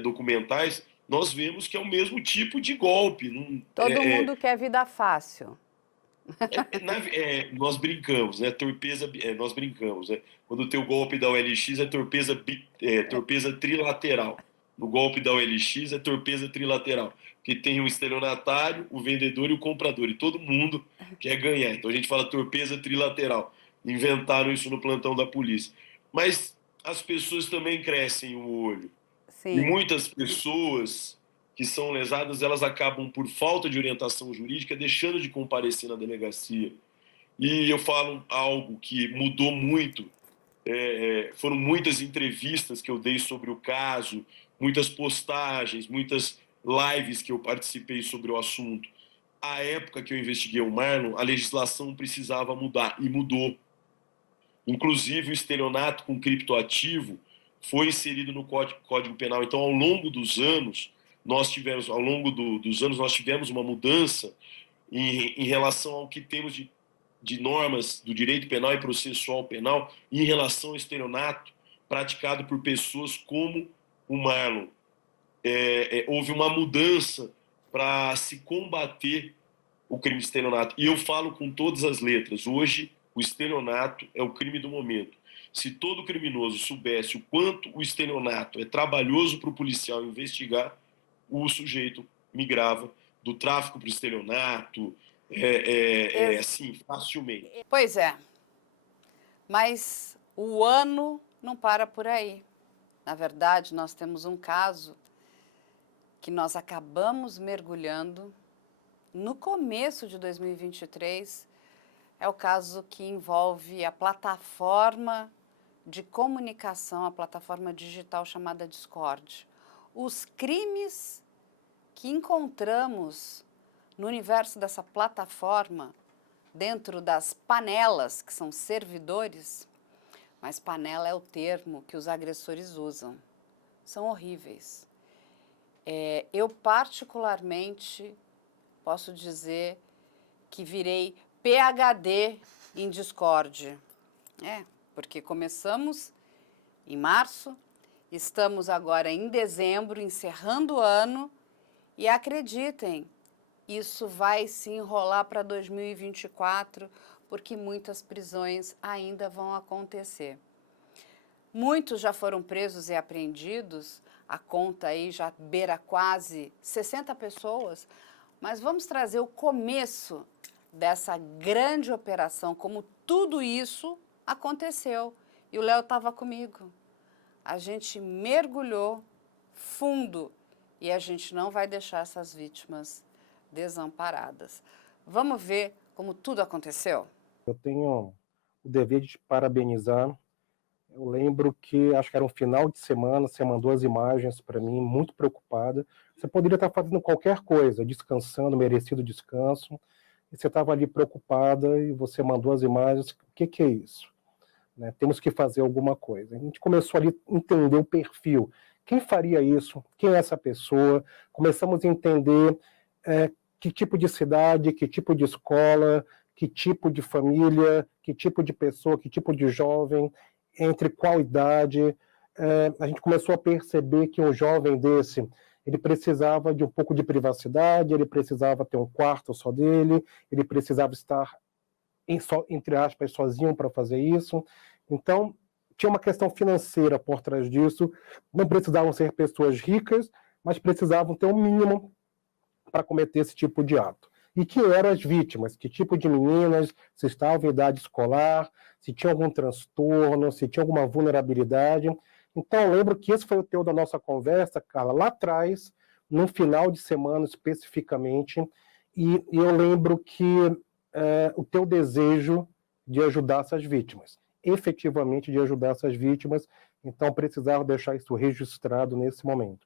documentais, nós vemos que é o mesmo tipo de golpe. Todo mundo quer vida fácil. Nós brincamos, né? Nós brincamos, né? Quando o teu golpe da OLX é torpeza trilateral. No golpe da OLX é torpeza trilateral. Que tem o estelionatário, o vendedor e o comprador. E todo mundo quer ganhar. Então a gente fala torpeza trilateral. inventaram isso no plantão da polícia. Mas as pessoas também crescem o olho. Sim. E muitas pessoas que são lesadas, elas acabam, por falta de orientação jurídica, deixando de comparecer na delegacia. E eu falo algo que mudou muito, foram muitas entrevistas que eu dei sobre o caso, muitas postagens, muitas lives que eu participei sobre o assunto. À época que eu investiguei o Marlon, a legislação precisava mudar, e mudou. Inclusive, o estelionato com criptoativo foi inserido no Código Penal. Então, ao longo dos anos, nós tivemos uma mudança em relação ao que temos de normas do direito penal e processual penal em relação ao estelionato praticado por pessoas como o Marlon. Houve uma mudança para se combater o crime de estelionato. E eu falo com todas as letras. Hoje, o estelionato é o crime do momento. Se todo criminoso soubesse o quanto o estelionato é trabalhoso para o policial investigar, o sujeito migrava do tráfico para o estelionato, assim, facilmente. Pois é. Mas o ano não para por aí. Na verdade, nós temos um caso que nós acabamos mergulhando no começo de 2023. É o caso que envolve a plataforma de comunicação, a plataforma digital chamada Discord. Os crimes que encontramos no universo dessa plataforma, dentro das panelas, que são servidores, mas panela é o termo que os agressores usam, são horríveis. Eu particularmente posso dizer que virei PhD em Discord. Porque começamos em março, estamos agora em dezembro, encerrando o ano, e acreditem, isso vai se enrolar para 2024, porque muitas prisões ainda vão acontecer. Muitos já foram presos e apreendidos, a conta aí já beira quase 60 pessoas, mas vamos trazer o começo dessa grande operação, como tudo isso aconteceu. E o Léo estava comigo. A gente mergulhou fundo e a gente não vai deixar essas vítimas desamparadas. Vamos ver como tudo aconteceu? Eu tenho o dever de te parabenizar. Eu lembro que, acho que era um final de semana, você mandou as imagens para mim, muito preocupada. Você poderia estar fazendo qualquer coisa, descansando, merecido descanso, e você estava ali preocupada e você mandou as imagens. O que é isso? Né? Temos que fazer alguma coisa. A gente começou ali a entender o perfil. Quem faria isso? Quem é essa pessoa? Começamos a entender que tipo de cidade, que tipo de escola, que tipo de família, que tipo de pessoa, que tipo de jovem, entre qual idade. A gente começou a perceber que um jovem desse, ele precisava de um pouco de privacidade, ele precisava ter um quarto só dele, ele precisava estar, entre aspas, sozinho para fazer isso. Então, tinha uma questão financeira por trás disso, não precisavam ser pessoas ricas, mas precisavam ter um mínimo para cometer esse tipo de ato. E que eram as vítimas, que tipo de meninas, se estavam em idade escolar, se tinha algum transtorno, se tinha alguma vulnerabilidade. Então, eu lembro que esse foi o teu da nossa conversa, Carla, lá atrás, no final de semana especificamente, e eu lembro que o teu desejo de ajudar essas vítimas, efetivamente de ajudar essas vítimas, então precisava deixar isso registrado nesse momento.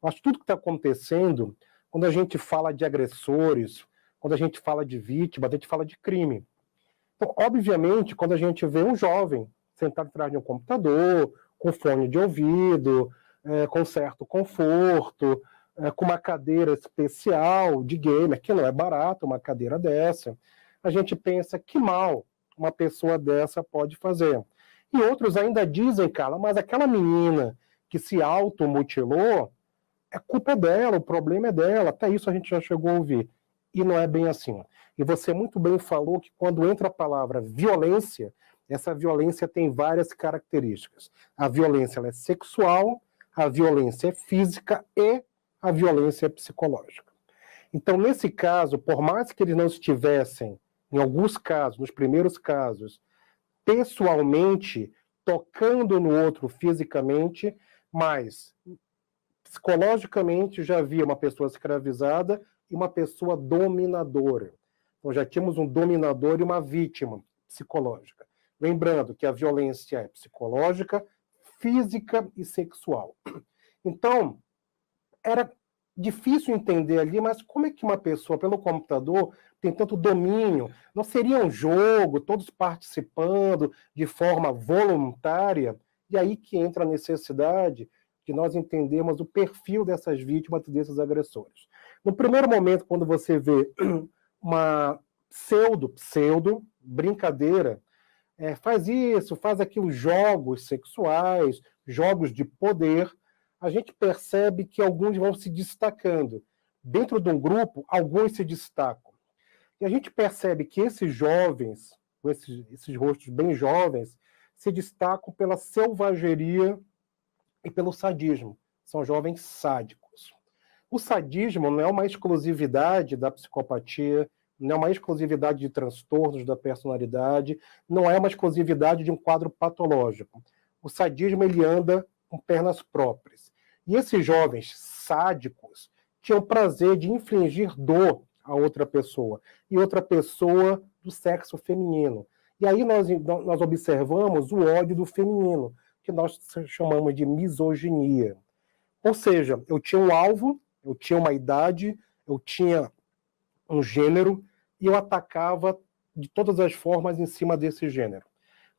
Mas tudo que está acontecendo, quando a gente fala de agressores, quando a gente fala de vítima, a gente fala de crime. Então, obviamente, quando a gente vê um jovem sentado atrás de um computador, com fone de ouvido, com certo conforto, com uma cadeira especial de gamer, que não é barato uma cadeira dessa, a gente pensa que mal uma pessoa dessa pode fazer. E outros ainda dizem, Carla, mas aquela menina que se automutilou, a culpa é dela, o problema é dela, até isso a gente já chegou a ouvir. E não é bem assim. E você muito bem falou que quando entra a palavra violência, essa violência tem várias características. A violência ela é sexual, a violência é física e a violência é psicológica. Então, nesse caso, por mais que eles não estivessem, em alguns casos, nos primeiros casos, pessoalmente, tocando no outro fisicamente, mas psicologicamente já havia uma pessoa escravizada e uma pessoa dominadora. Então já tínhamos um dominador e uma vítima psicológica. Lembrando que a violência é psicológica, física e sexual. Então, era difícil entender ali, mas como é que uma pessoa, pelo computador, tem tanto domínio? Não seria um jogo, todos participando de forma voluntária? E aí que entra a necessidade de nós entendermos o perfil dessas vítimas, desses agressores. No primeiro momento, quando você vê uma pseudo brincadeira, faz isso, faz aquilo, jogos sexuais, jogos de poder, a gente percebe que alguns vão se destacando. Dentro de um grupo, alguns se destacam. E a gente percebe que esses jovens, esses rostos bem jovens, se destacam pela selvageria e pelo sadismo. São jovens sádicos. O sadismo não é uma exclusividade da psicopatia, não é uma exclusividade de transtornos da personalidade, não é uma exclusividade de um quadro patológico. O sadismo, ele anda com pernas próprias. E esses jovens sádicos tinham prazer de infligir dor a outra pessoa, e outra pessoa do sexo feminino. E aí nós observamos o ódio do feminino, que nós chamamos de misoginia. Ou seja, eu tinha um alvo, eu tinha uma idade, eu tinha um gênero, e eu atacava de todas as formas em cima desse gênero.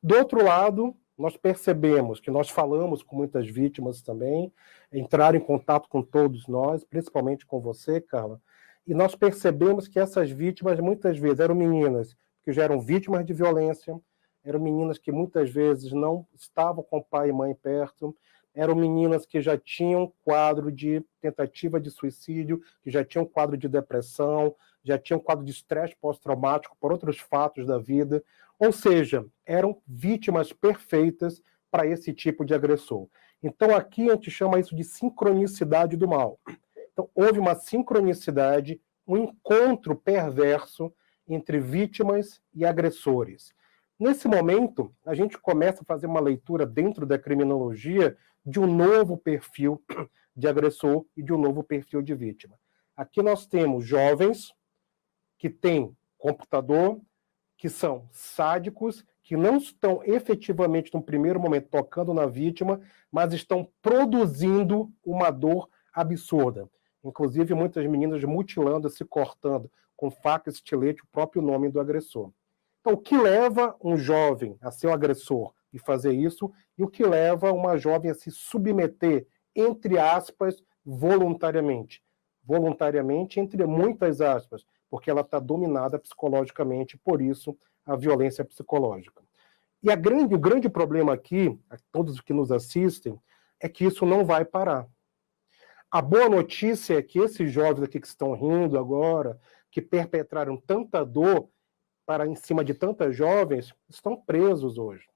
Do outro lado, nós percebemos que nós falamos com muitas vítimas também, entraram em contato com todos nós, principalmente com você, Carla, e nós percebemos que essas vítimas muitas vezes eram meninas que já eram vítimas de violência, eram meninas que muitas vezes não estavam com pai e mãe perto, eram meninas que já tinham quadro de tentativa de suicídio, que já tinham quadro de depressão, já tinham quadro de estresse pós-traumático por outros fatos da vida, ou seja, eram vítimas perfeitas para esse tipo de agressor. Então aqui a gente chama isso de sincronicidade do mal. Então houve uma sincronicidade, um encontro perverso entre vítimas e agressores. Nesse momento, a gente começa a fazer uma leitura dentro da criminologia de um novo perfil de agressor e de um novo perfil de vítima. Aqui nós temos jovens que têm computador, que são sádicos, que não estão efetivamente, no primeiro momento, tocando na vítima, mas estão produzindo uma dor absurda. Inclusive, muitas meninas mutilando, se cortando com faca, estilete, o próprio nome do agressor. Então, o que leva um jovem a ser um agressor e fazer isso, e o que leva uma jovem a se submeter, entre aspas, voluntariamente. Voluntariamente, entre muitas aspas, porque ela está dominada psicologicamente, por isso a violência psicológica. E o grande problema aqui, a todos que nos assistem, é que isso não vai parar. A boa notícia é que esses jovens aqui que estão rindo agora, que perpetraram tanta dor em cima de tantas jovens, estão presos hoje.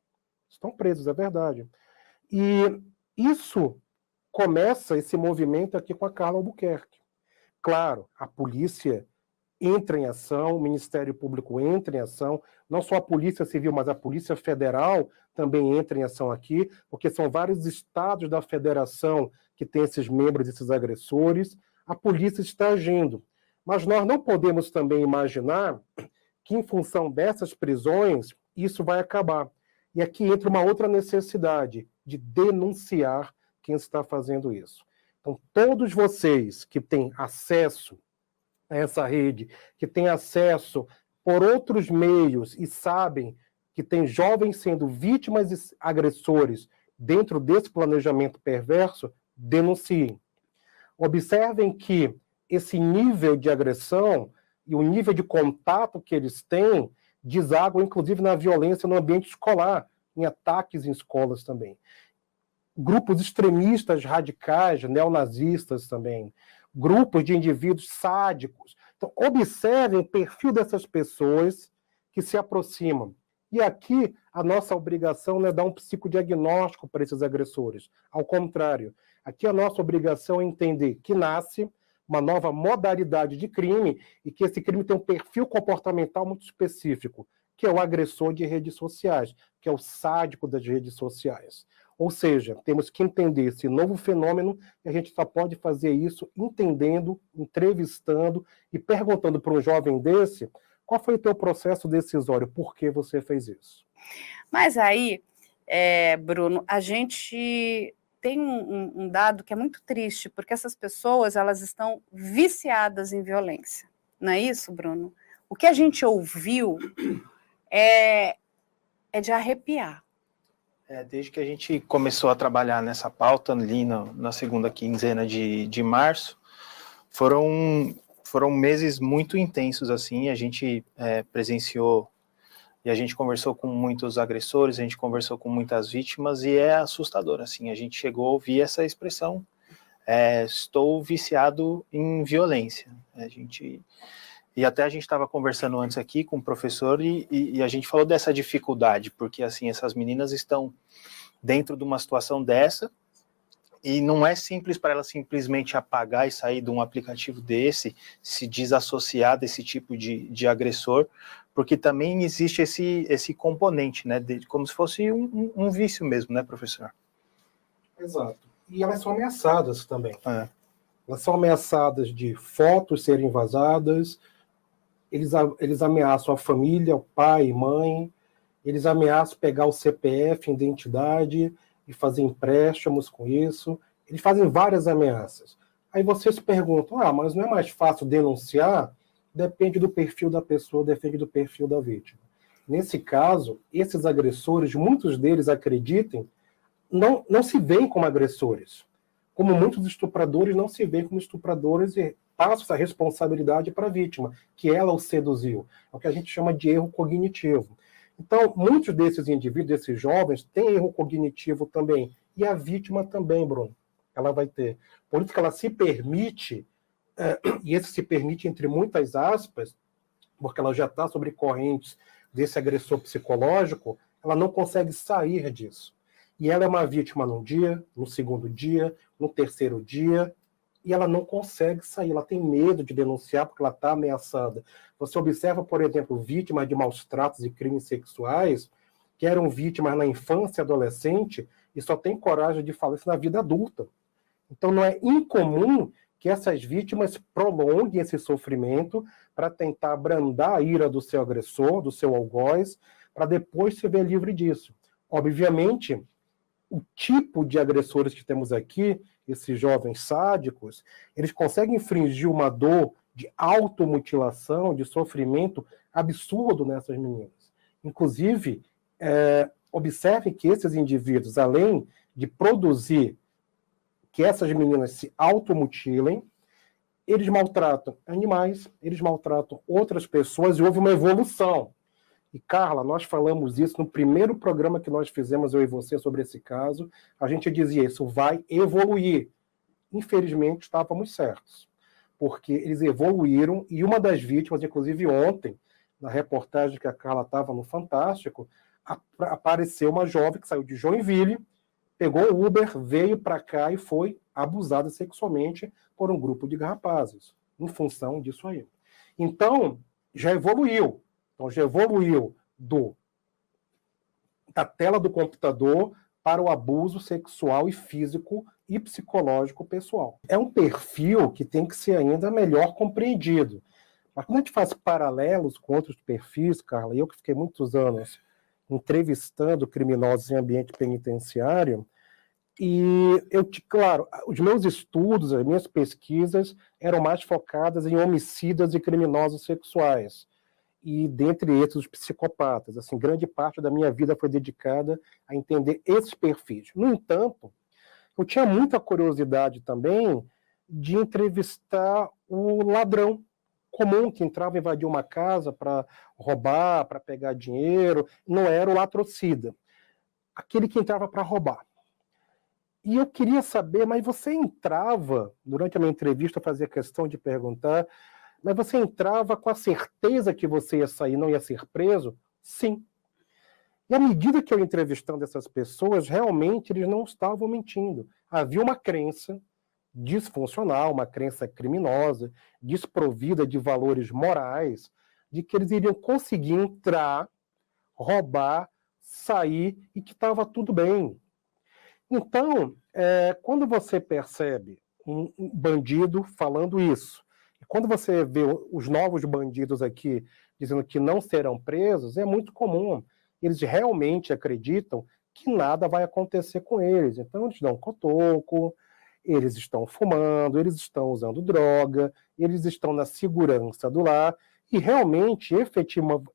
Estão presos, é verdade. E isso começa, esse movimento aqui com a Carla Albuquerque. Claro, a polícia entra em ação, o Ministério Público entra em ação, não só a Polícia Civil, mas a Polícia Federal também entra em ação aqui, porque são vários estados da federação que têm esses membros, esses agressores. A polícia está agindo. Mas nós não podemos também imaginar que, em função dessas prisões, isso vai acabar. E aqui entra uma outra necessidade de denunciar quem está fazendo isso. Então, todos vocês que têm acesso a essa rede, que têm acesso por outros meios e sabem que tem jovens sendo vítimas e agressores dentro desse planejamento perverso, denunciem. Observem que esse nível de agressão e o nível de contato que eles têm deságua, inclusive, na violência no ambiente escolar, em ataques em escolas também. Grupos extremistas radicais, neonazistas também, grupos de indivíduos sádicos. Então, observem o perfil dessas pessoas que se aproximam. E aqui, a nossa obrigação não é dar um psicodiagnóstico para esses agressores. Ao contrário, aqui a nossa obrigação é entender que nasce uma nova modalidade de crime e que esse crime tem um perfil comportamental muito específico. que é o agressor de redes sociais, que é o sádico das redes sociais. Ou seja, temos que entender esse novo fenômeno e a gente só pode fazer isso entendendo, entrevistando e perguntando para um jovem desse qual foi o teu processo decisório, por que você fez isso. Mas aí, Bruno, a gente tem um dado que é muito triste, porque essas pessoas elas estão viciadas em violência. Não é isso, Bruno? O que a gente ouviu é de arrepiar. Desde que a gente começou a trabalhar nessa pauta ali na segunda quinzena de março, foram meses muito intensos, assim, a gente presenciou e a gente conversou com muitos agressores, a gente conversou com muitas vítimas e é assustador, assim, a gente chegou a ouvir essa expressão, estou viciado em violência, e até a gente estava conversando antes aqui com o professor e a gente falou dessa dificuldade, porque assim, essas meninas estão dentro de uma situação dessa e não é simples para elas simplesmente apagar e sair de um aplicativo desse, se desassociar desse tipo de agressor, porque também existe esse componente, né, como se fosse um vício mesmo, né, professor? Exato. E elas são ameaçadas também. Elas são ameaçadas de fotos serem vazadas, eles ameaçam a família, o pai, mãe, eles ameaçam pegar o CPF, identidade, e fazer empréstimos com isso. Eles fazem várias ameaças. Aí você se pergunta, mas não é mais fácil denunciar? Depende do perfil da pessoa, depende do perfil da vítima. Nesse caso, esses agressores, muitos deles acreditem, não se veem como agressores. Como muitos estupradores não se veem como estupradores e passam essa responsabilidade para a vítima, que ela o seduziu. É o que a gente chama de erro cognitivo. Então, muitos desses indivíduos, desses jovens, têm erro cognitivo também. E a vítima também, Bruno. Ela vai ter. Por isso que ela se permite, e esse se permite entre muitas aspas, porque ela já está sobre correntes desse agressor psicológico, ela não consegue sair disso. E ela é uma vítima num dia, no segundo dia, no terceiro dia, e ela não consegue sair, ela tem medo de denunciar porque ela está ameaçada. Você observa, por exemplo, vítimas de maus tratos e crimes sexuais que eram vítimas na infância e adolescente e só têm coragem de falar isso na vida adulta. Então não é incomum que essas vítimas prolonguem esse sofrimento para tentar abrandar a ira do seu agressor, do seu algoz, para depois se ver livre disso. Obviamente, o tipo de agressores que temos aqui, esses jovens sádicos, eles conseguem infringir uma dor de automutilação, de sofrimento absurdo nessas meninas. Inclusive, observem que esses indivíduos, além de produzir que essas meninas se automutilem, eles maltratam animais, eles maltratam outras pessoas e houve uma evolução. E, Carla, nós falamos isso no primeiro programa que nós fizemos, eu e você, sobre esse caso. A gente dizia, isso vai evoluir. Infelizmente, estávamos certos, porque eles evoluíram e uma das vítimas, inclusive ontem, na reportagem que a Carla estava no Fantástico, apareceu uma jovem que saiu de Joinville, pegou o Uber, veio para cá e foi abusada sexualmente por um grupo de rapazes, em função disso aí. Então, já evoluiu. Então, já evoluiu da tela do computador para o abuso sexual e físico e psicológico pessoal. É um perfil que tem que ser ainda melhor compreendido. Mas quando a gente faz paralelos com outros perfis, Carla, eu que fiquei muitos anos entrevistando criminosos em ambiente penitenciário, e claro, os meus estudos, as minhas pesquisas eram mais focadas em homicidas e criminosos sexuais. E dentre esses os psicopatas. Assim, grande parte da minha vida foi dedicada a entender esses perfis. No entanto, eu tinha muita curiosidade também de entrevistar o ladrão comum que entrava e invadia uma casa para roubar, para pegar dinheiro. Não era o latrocida, aquele que entrava para roubar. E eu queria saber, mas você entrava, durante a minha entrevista, eu fazia questão de perguntar, mas você entrava com a certeza que você ia sair, não ia ser preso? Sim. E à medida que eu ia entrevistando essas pessoas, realmente eles não estavam mentindo. Havia uma crença disfuncional, uma crença criminosa, desprovida de valores morais, de que eles iriam conseguir entrar roubar, sair e que estava tudo bem. Então, quando você percebe um bandido falando isso, e quando você vê os novos bandidos aqui dizendo que não serão presos, é muito comum. Eles realmente acreditam que nada vai acontecer com eles. Então, eles dão cotoco, eles estão fumando, eles estão usando droga, eles estão na segurança do lar, e realmente,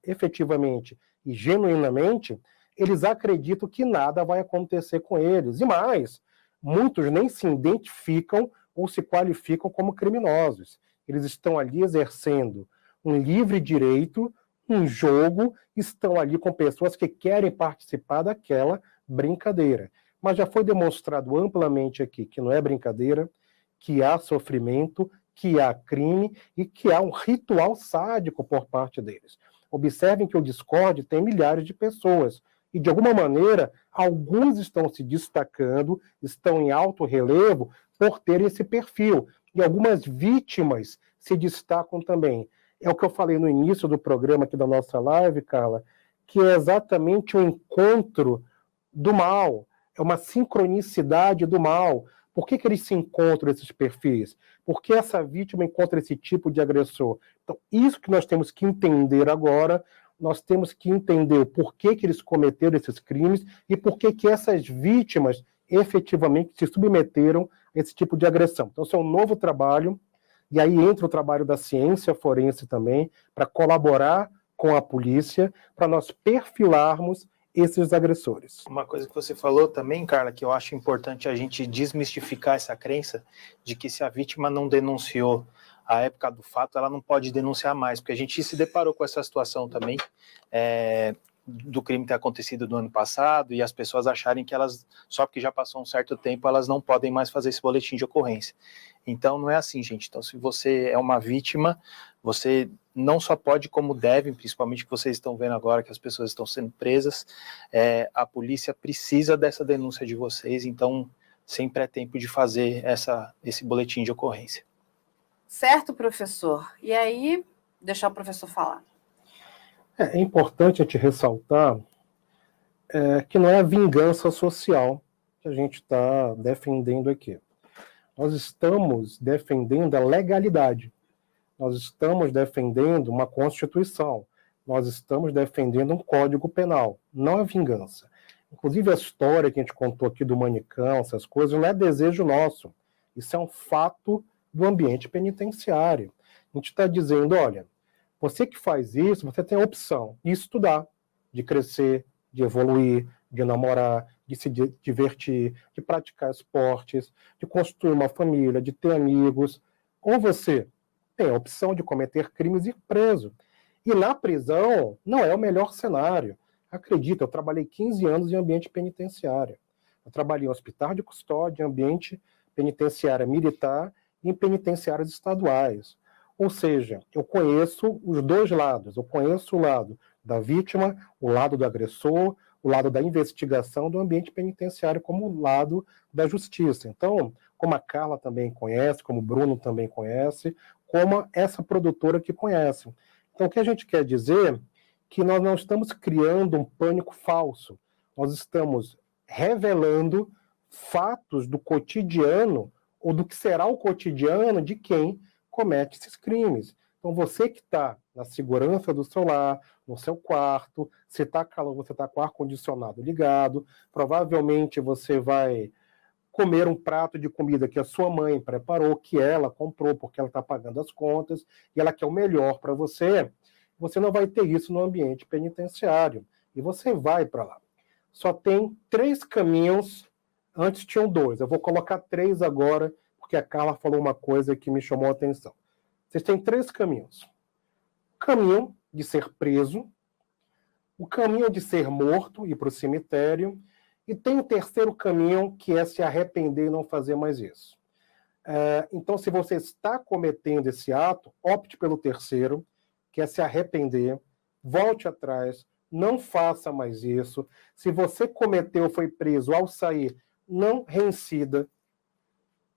efetivamente e genuinamente, eles acreditam que nada vai acontecer com eles. E mais, muitos nem se identificam ou se qualificam como criminosos. Eles estão ali exercendo um livre direito, um jogo, estão ali com pessoas que querem participar daquela brincadeira. Mas já foi demonstrado amplamente aqui que não é brincadeira, que há sofrimento, que há crime e que há um ritual sádico por parte deles. Observem que o Discord tem milhares de pessoas e, de alguma maneira, alguns estão se destacando, estão em alto relevo por terem esse perfil. E algumas vítimas se destacam também. É o que eu falei no início do programa aqui da nossa live, Carla, que é exatamente o encontro do mal, é uma sincronicidade do mal. Por que eles se encontram, esses perfis? Por que essa vítima encontra esse tipo de agressor? Então, isso que nós temos que entender agora, nós temos que entender por que eles cometeram esses crimes e por que essas vítimas efetivamente se submeteram a esse tipo de agressão. Então, esse é um novo trabalho, e aí entra o trabalho da ciência forense também, para colaborar com a polícia, para nós perfilarmos esses agressores. Uma coisa que você falou também, Carla, que eu acho importante a gente desmistificar essa crença de que se a vítima não denunciou à época do fato, ela não pode denunciar mais, porque a gente se deparou com essa situação também, do crime ter acontecido no ano passado e as pessoas acharem que elas, só porque já passou um certo tempo, elas não podem mais fazer esse boletim de ocorrência. Então não é assim, gente. Então, se você é uma vítima, você não só pode, como deve, principalmente que vocês estão vendo agora que as pessoas estão sendo presas, a polícia precisa dessa denúncia de vocês, então sempre é tempo de fazer esse boletim de ocorrência. Certo, professor. E aí, deixar o professor falar. É importante a gente ressaltar que não é a vingança social que a gente está defendendo aqui. Nós estamos defendendo a legalidade. Nós estamos defendendo uma Constituição. Nós estamos defendendo um Código Penal, não a vingança. Inclusive, a história que a gente contou aqui do manicão, essas coisas, não é desejo nosso. Isso é um fato do ambiente penitenciário. A gente está dizendo, olha, você que faz isso, você tem a opção de estudar, de crescer, de evoluir, de namorar, de se divertir, de praticar esportes, de construir uma família, de ter amigos. Ou você tem a opção de cometer crimes e ir preso. E na prisão não é o melhor cenário. Acredita, eu trabalhei 15 anos em ambiente penitenciário. Eu trabalhei em hospital de custódia, em ambiente penitenciário militar e em penitenciários estaduais. Ou seja, eu conheço os dois lados. Eu conheço o lado da vítima, o lado do agressor, o lado da investigação do ambiente penitenciário como o lado da justiça. Então, como a Carla também conhece, como o Bruno também conhece, como essa produtora que conhece. Então, o que a gente quer dizer é que nós não estamos criando um pânico falso. Nós estamos revelando fatos do cotidiano ou do que será o cotidiano de quem comete esses crimes. Então, você que está na segurança do seu lar, no seu quarto, se está calor, você está com o ar-condicionado ligado, provavelmente você vai comer um prato de comida que a sua mãe preparou, que ela comprou porque ela está pagando as contas, e ela quer o melhor para você, você não vai ter isso no ambiente penitenciário. E você vai para lá. Só tem 3 caminhos, antes tinham 2, eu vou colocar 3 agora, porque a Carla falou uma coisa que me chamou a atenção. Vocês têm 3 caminhos. O caminho de ser preso, o caminho de ser morto e ir para o cemitério, e tem o terceiro caminho, que é se arrepender e não fazer mais isso. Então, se você está cometendo esse ato, opte pelo terceiro, que é se arrepender, volte atrás, não faça mais isso. Se você cometeu, foi preso, ao sair, não reincida.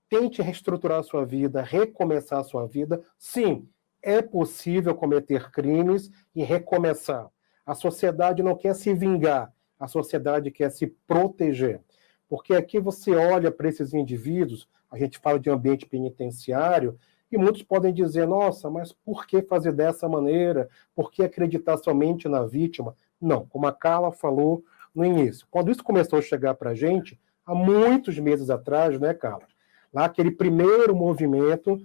Tente reestruturar a sua vida, recomeçar a sua vida. Sim, é possível cometer crimes e recomeçar. A sociedade não quer se vingar, a sociedade quer se proteger. Porque aqui você olha para esses indivíduos, a gente fala de ambiente penitenciário, e muitos podem dizer, nossa, mas por que fazer dessa maneira? Por que acreditar somente na vítima? Não, como a Carla falou no início. Quando isso começou a chegar para a gente, há muitos meses atrás, né, Carla? Lá aquele primeiro movimento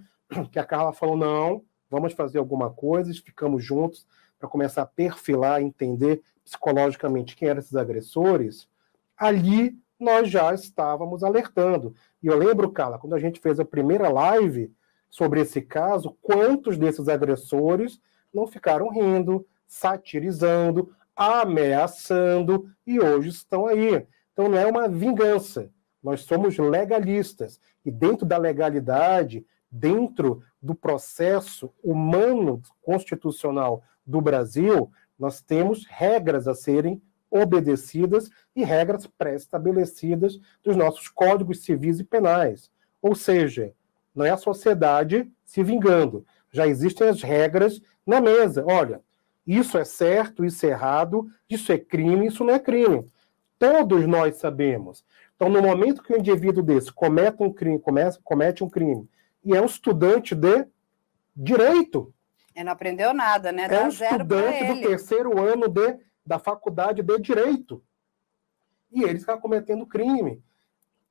que a Carla falou, não, vamos fazer alguma coisa, ficamos juntos para começar a perfilar, entender psicologicamente quem eram esses agressores, ali nós já estávamos alertando. E eu lembro, Carla, quando a gente fez a primeira live sobre esse caso, quantos desses agressores não ficaram rindo, satirizando, ameaçando, e hoje estão aí. Então não é uma vingança, nós somos legalistas, e dentro da legalidade, dentro do processo humano constitucional do Brasil, nós temos regras a serem obedecidas e regras pré-estabelecidas dos nossos códigos civis e penais. Ou seja, não é a sociedade se vingando. Já existem as regras na mesa. Olha, isso é certo, isso é errado, isso é crime, isso não é crime. Todos nós sabemos. Então, no momento que um indivíduo desse comete um crime e é um estudante de direito, Ele não aprendeu nada, né? é Dá um zero para estudante do ele. terceiro ano da faculdade de direito. E ele está cometendo crime.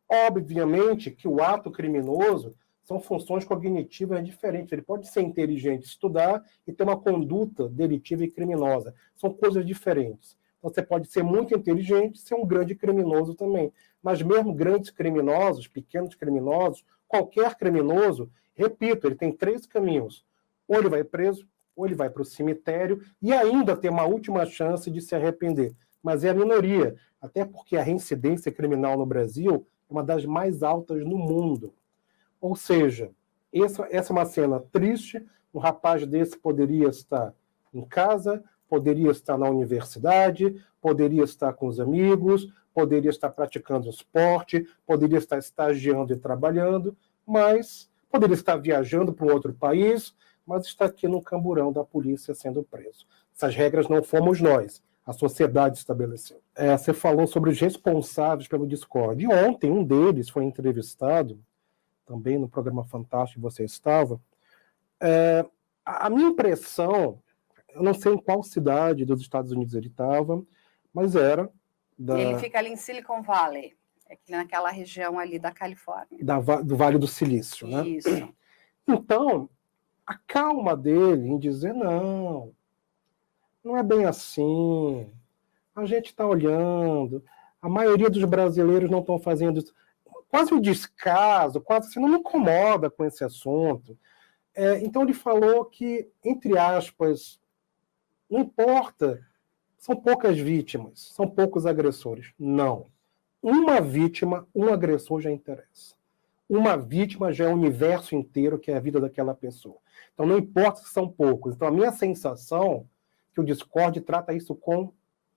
Obviamente que o ato criminoso são funções cognitivas diferentes. Ele pode ser inteligente, estudar e ter uma conduta delitiva e criminosa. São coisas diferentes. Então, você pode ser muito inteligente e ser um grande criminoso também. Mas mesmo grandes criminosos, pequenos criminosos, qualquer criminoso, repito, ele tem 3 caminhos. Ou ele vai preso, ou ele vai para o cemitério e ainda tem uma última chance de se arrepender. Mas é a minoria, até porque a reincidência criminal no Brasil é uma das mais altas no mundo. Ou seja, essa é uma cena triste. Um rapaz desse poderia estar em casa, poderia estar na universidade, poderia estar com os amigos, poderia estar praticando esporte, poderia estar estagiando e trabalhando, mas poderia estar viajando para um outro país, mas está aqui no camburão da polícia sendo preso. Essas regras não fomos nós, a sociedade estabeleceu. Você falou sobre os responsáveis pelo Discord. E ontem um deles foi entrevistado, também no programa Fantástico que você estava. A minha impressão, eu não sei em qual cidade dos Estados Unidos ele estava, mas era Ele fica ali em Silicon Valley, naquela região ali da Califórnia. do Vale do Silício, né? Isso. Então, a calma dele em dizer, não é bem assim, a gente está olhando, a maioria dos brasileiros não estão fazendo isso. Quase um descaso, quase assim, não me incomoda com esse assunto. Então ele falou que, entre aspas, não importa, são poucas vítimas, são poucos agressores. Não. Uma vítima, um agressor já interessa. Uma vítima já é o universo inteiro que é a vida daquela pessoa. Então não importa se são poucos. Então a minha sensação é que o Discord trata isso com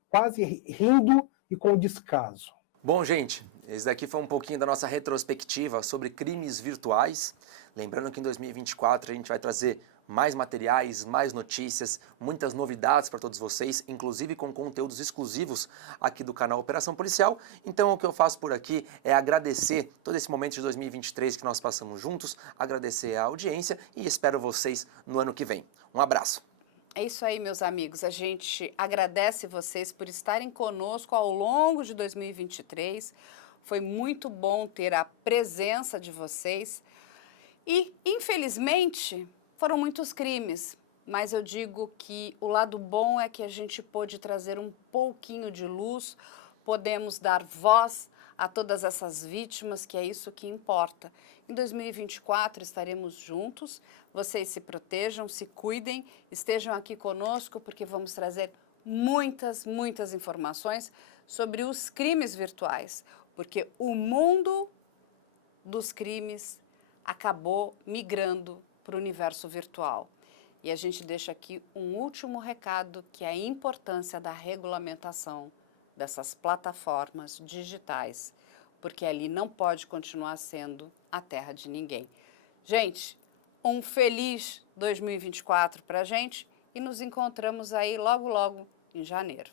quase rindo e com descaso. Bom, gente, esse daqui foi um pouquinho da nossa retrospectiva sobre crimes virtuais. Lembrando que em 2024 a gente vai trazer mais materiais, mais notícias, muitas novidades para todos vocês, inclusive com conteúdos exclusivos aqui do canal Operação Policial. Então o que eu faço por aqui é agradecer todo esse momento de 2023 que nós passamos juntos, agradecer a audiência e espero vocês no ano que vem. Um abraço. É isso aí, meus amigos. A gente agradece vocês por estarem conosco ao longo de 2023. Foi muito bom ter a presença de vocês. E, infelizmente, foram muitos crimes. Mas eu digo que o lado bom é que a gente pôde trazer um pouquinho de luz, podemos dar voz a todas essas vítimas, que é isso que importa. Em 2024 estaremos juntos, vocês se protejam, se cuidem, estejam aqui conosco porque vamos trazer muitas informações sobre os crimes virtuais, porque o mundo dos crimes acabou migrando para o universo virtual. E a gente deixa aqui um último recado, que é a importância da regulamentação dessas plataformas digitais, porque ali não pode continuar sendo a terra de ninguém. Gente, um feliz 2024 para a gente e nos encontramos aí logo em janeiro.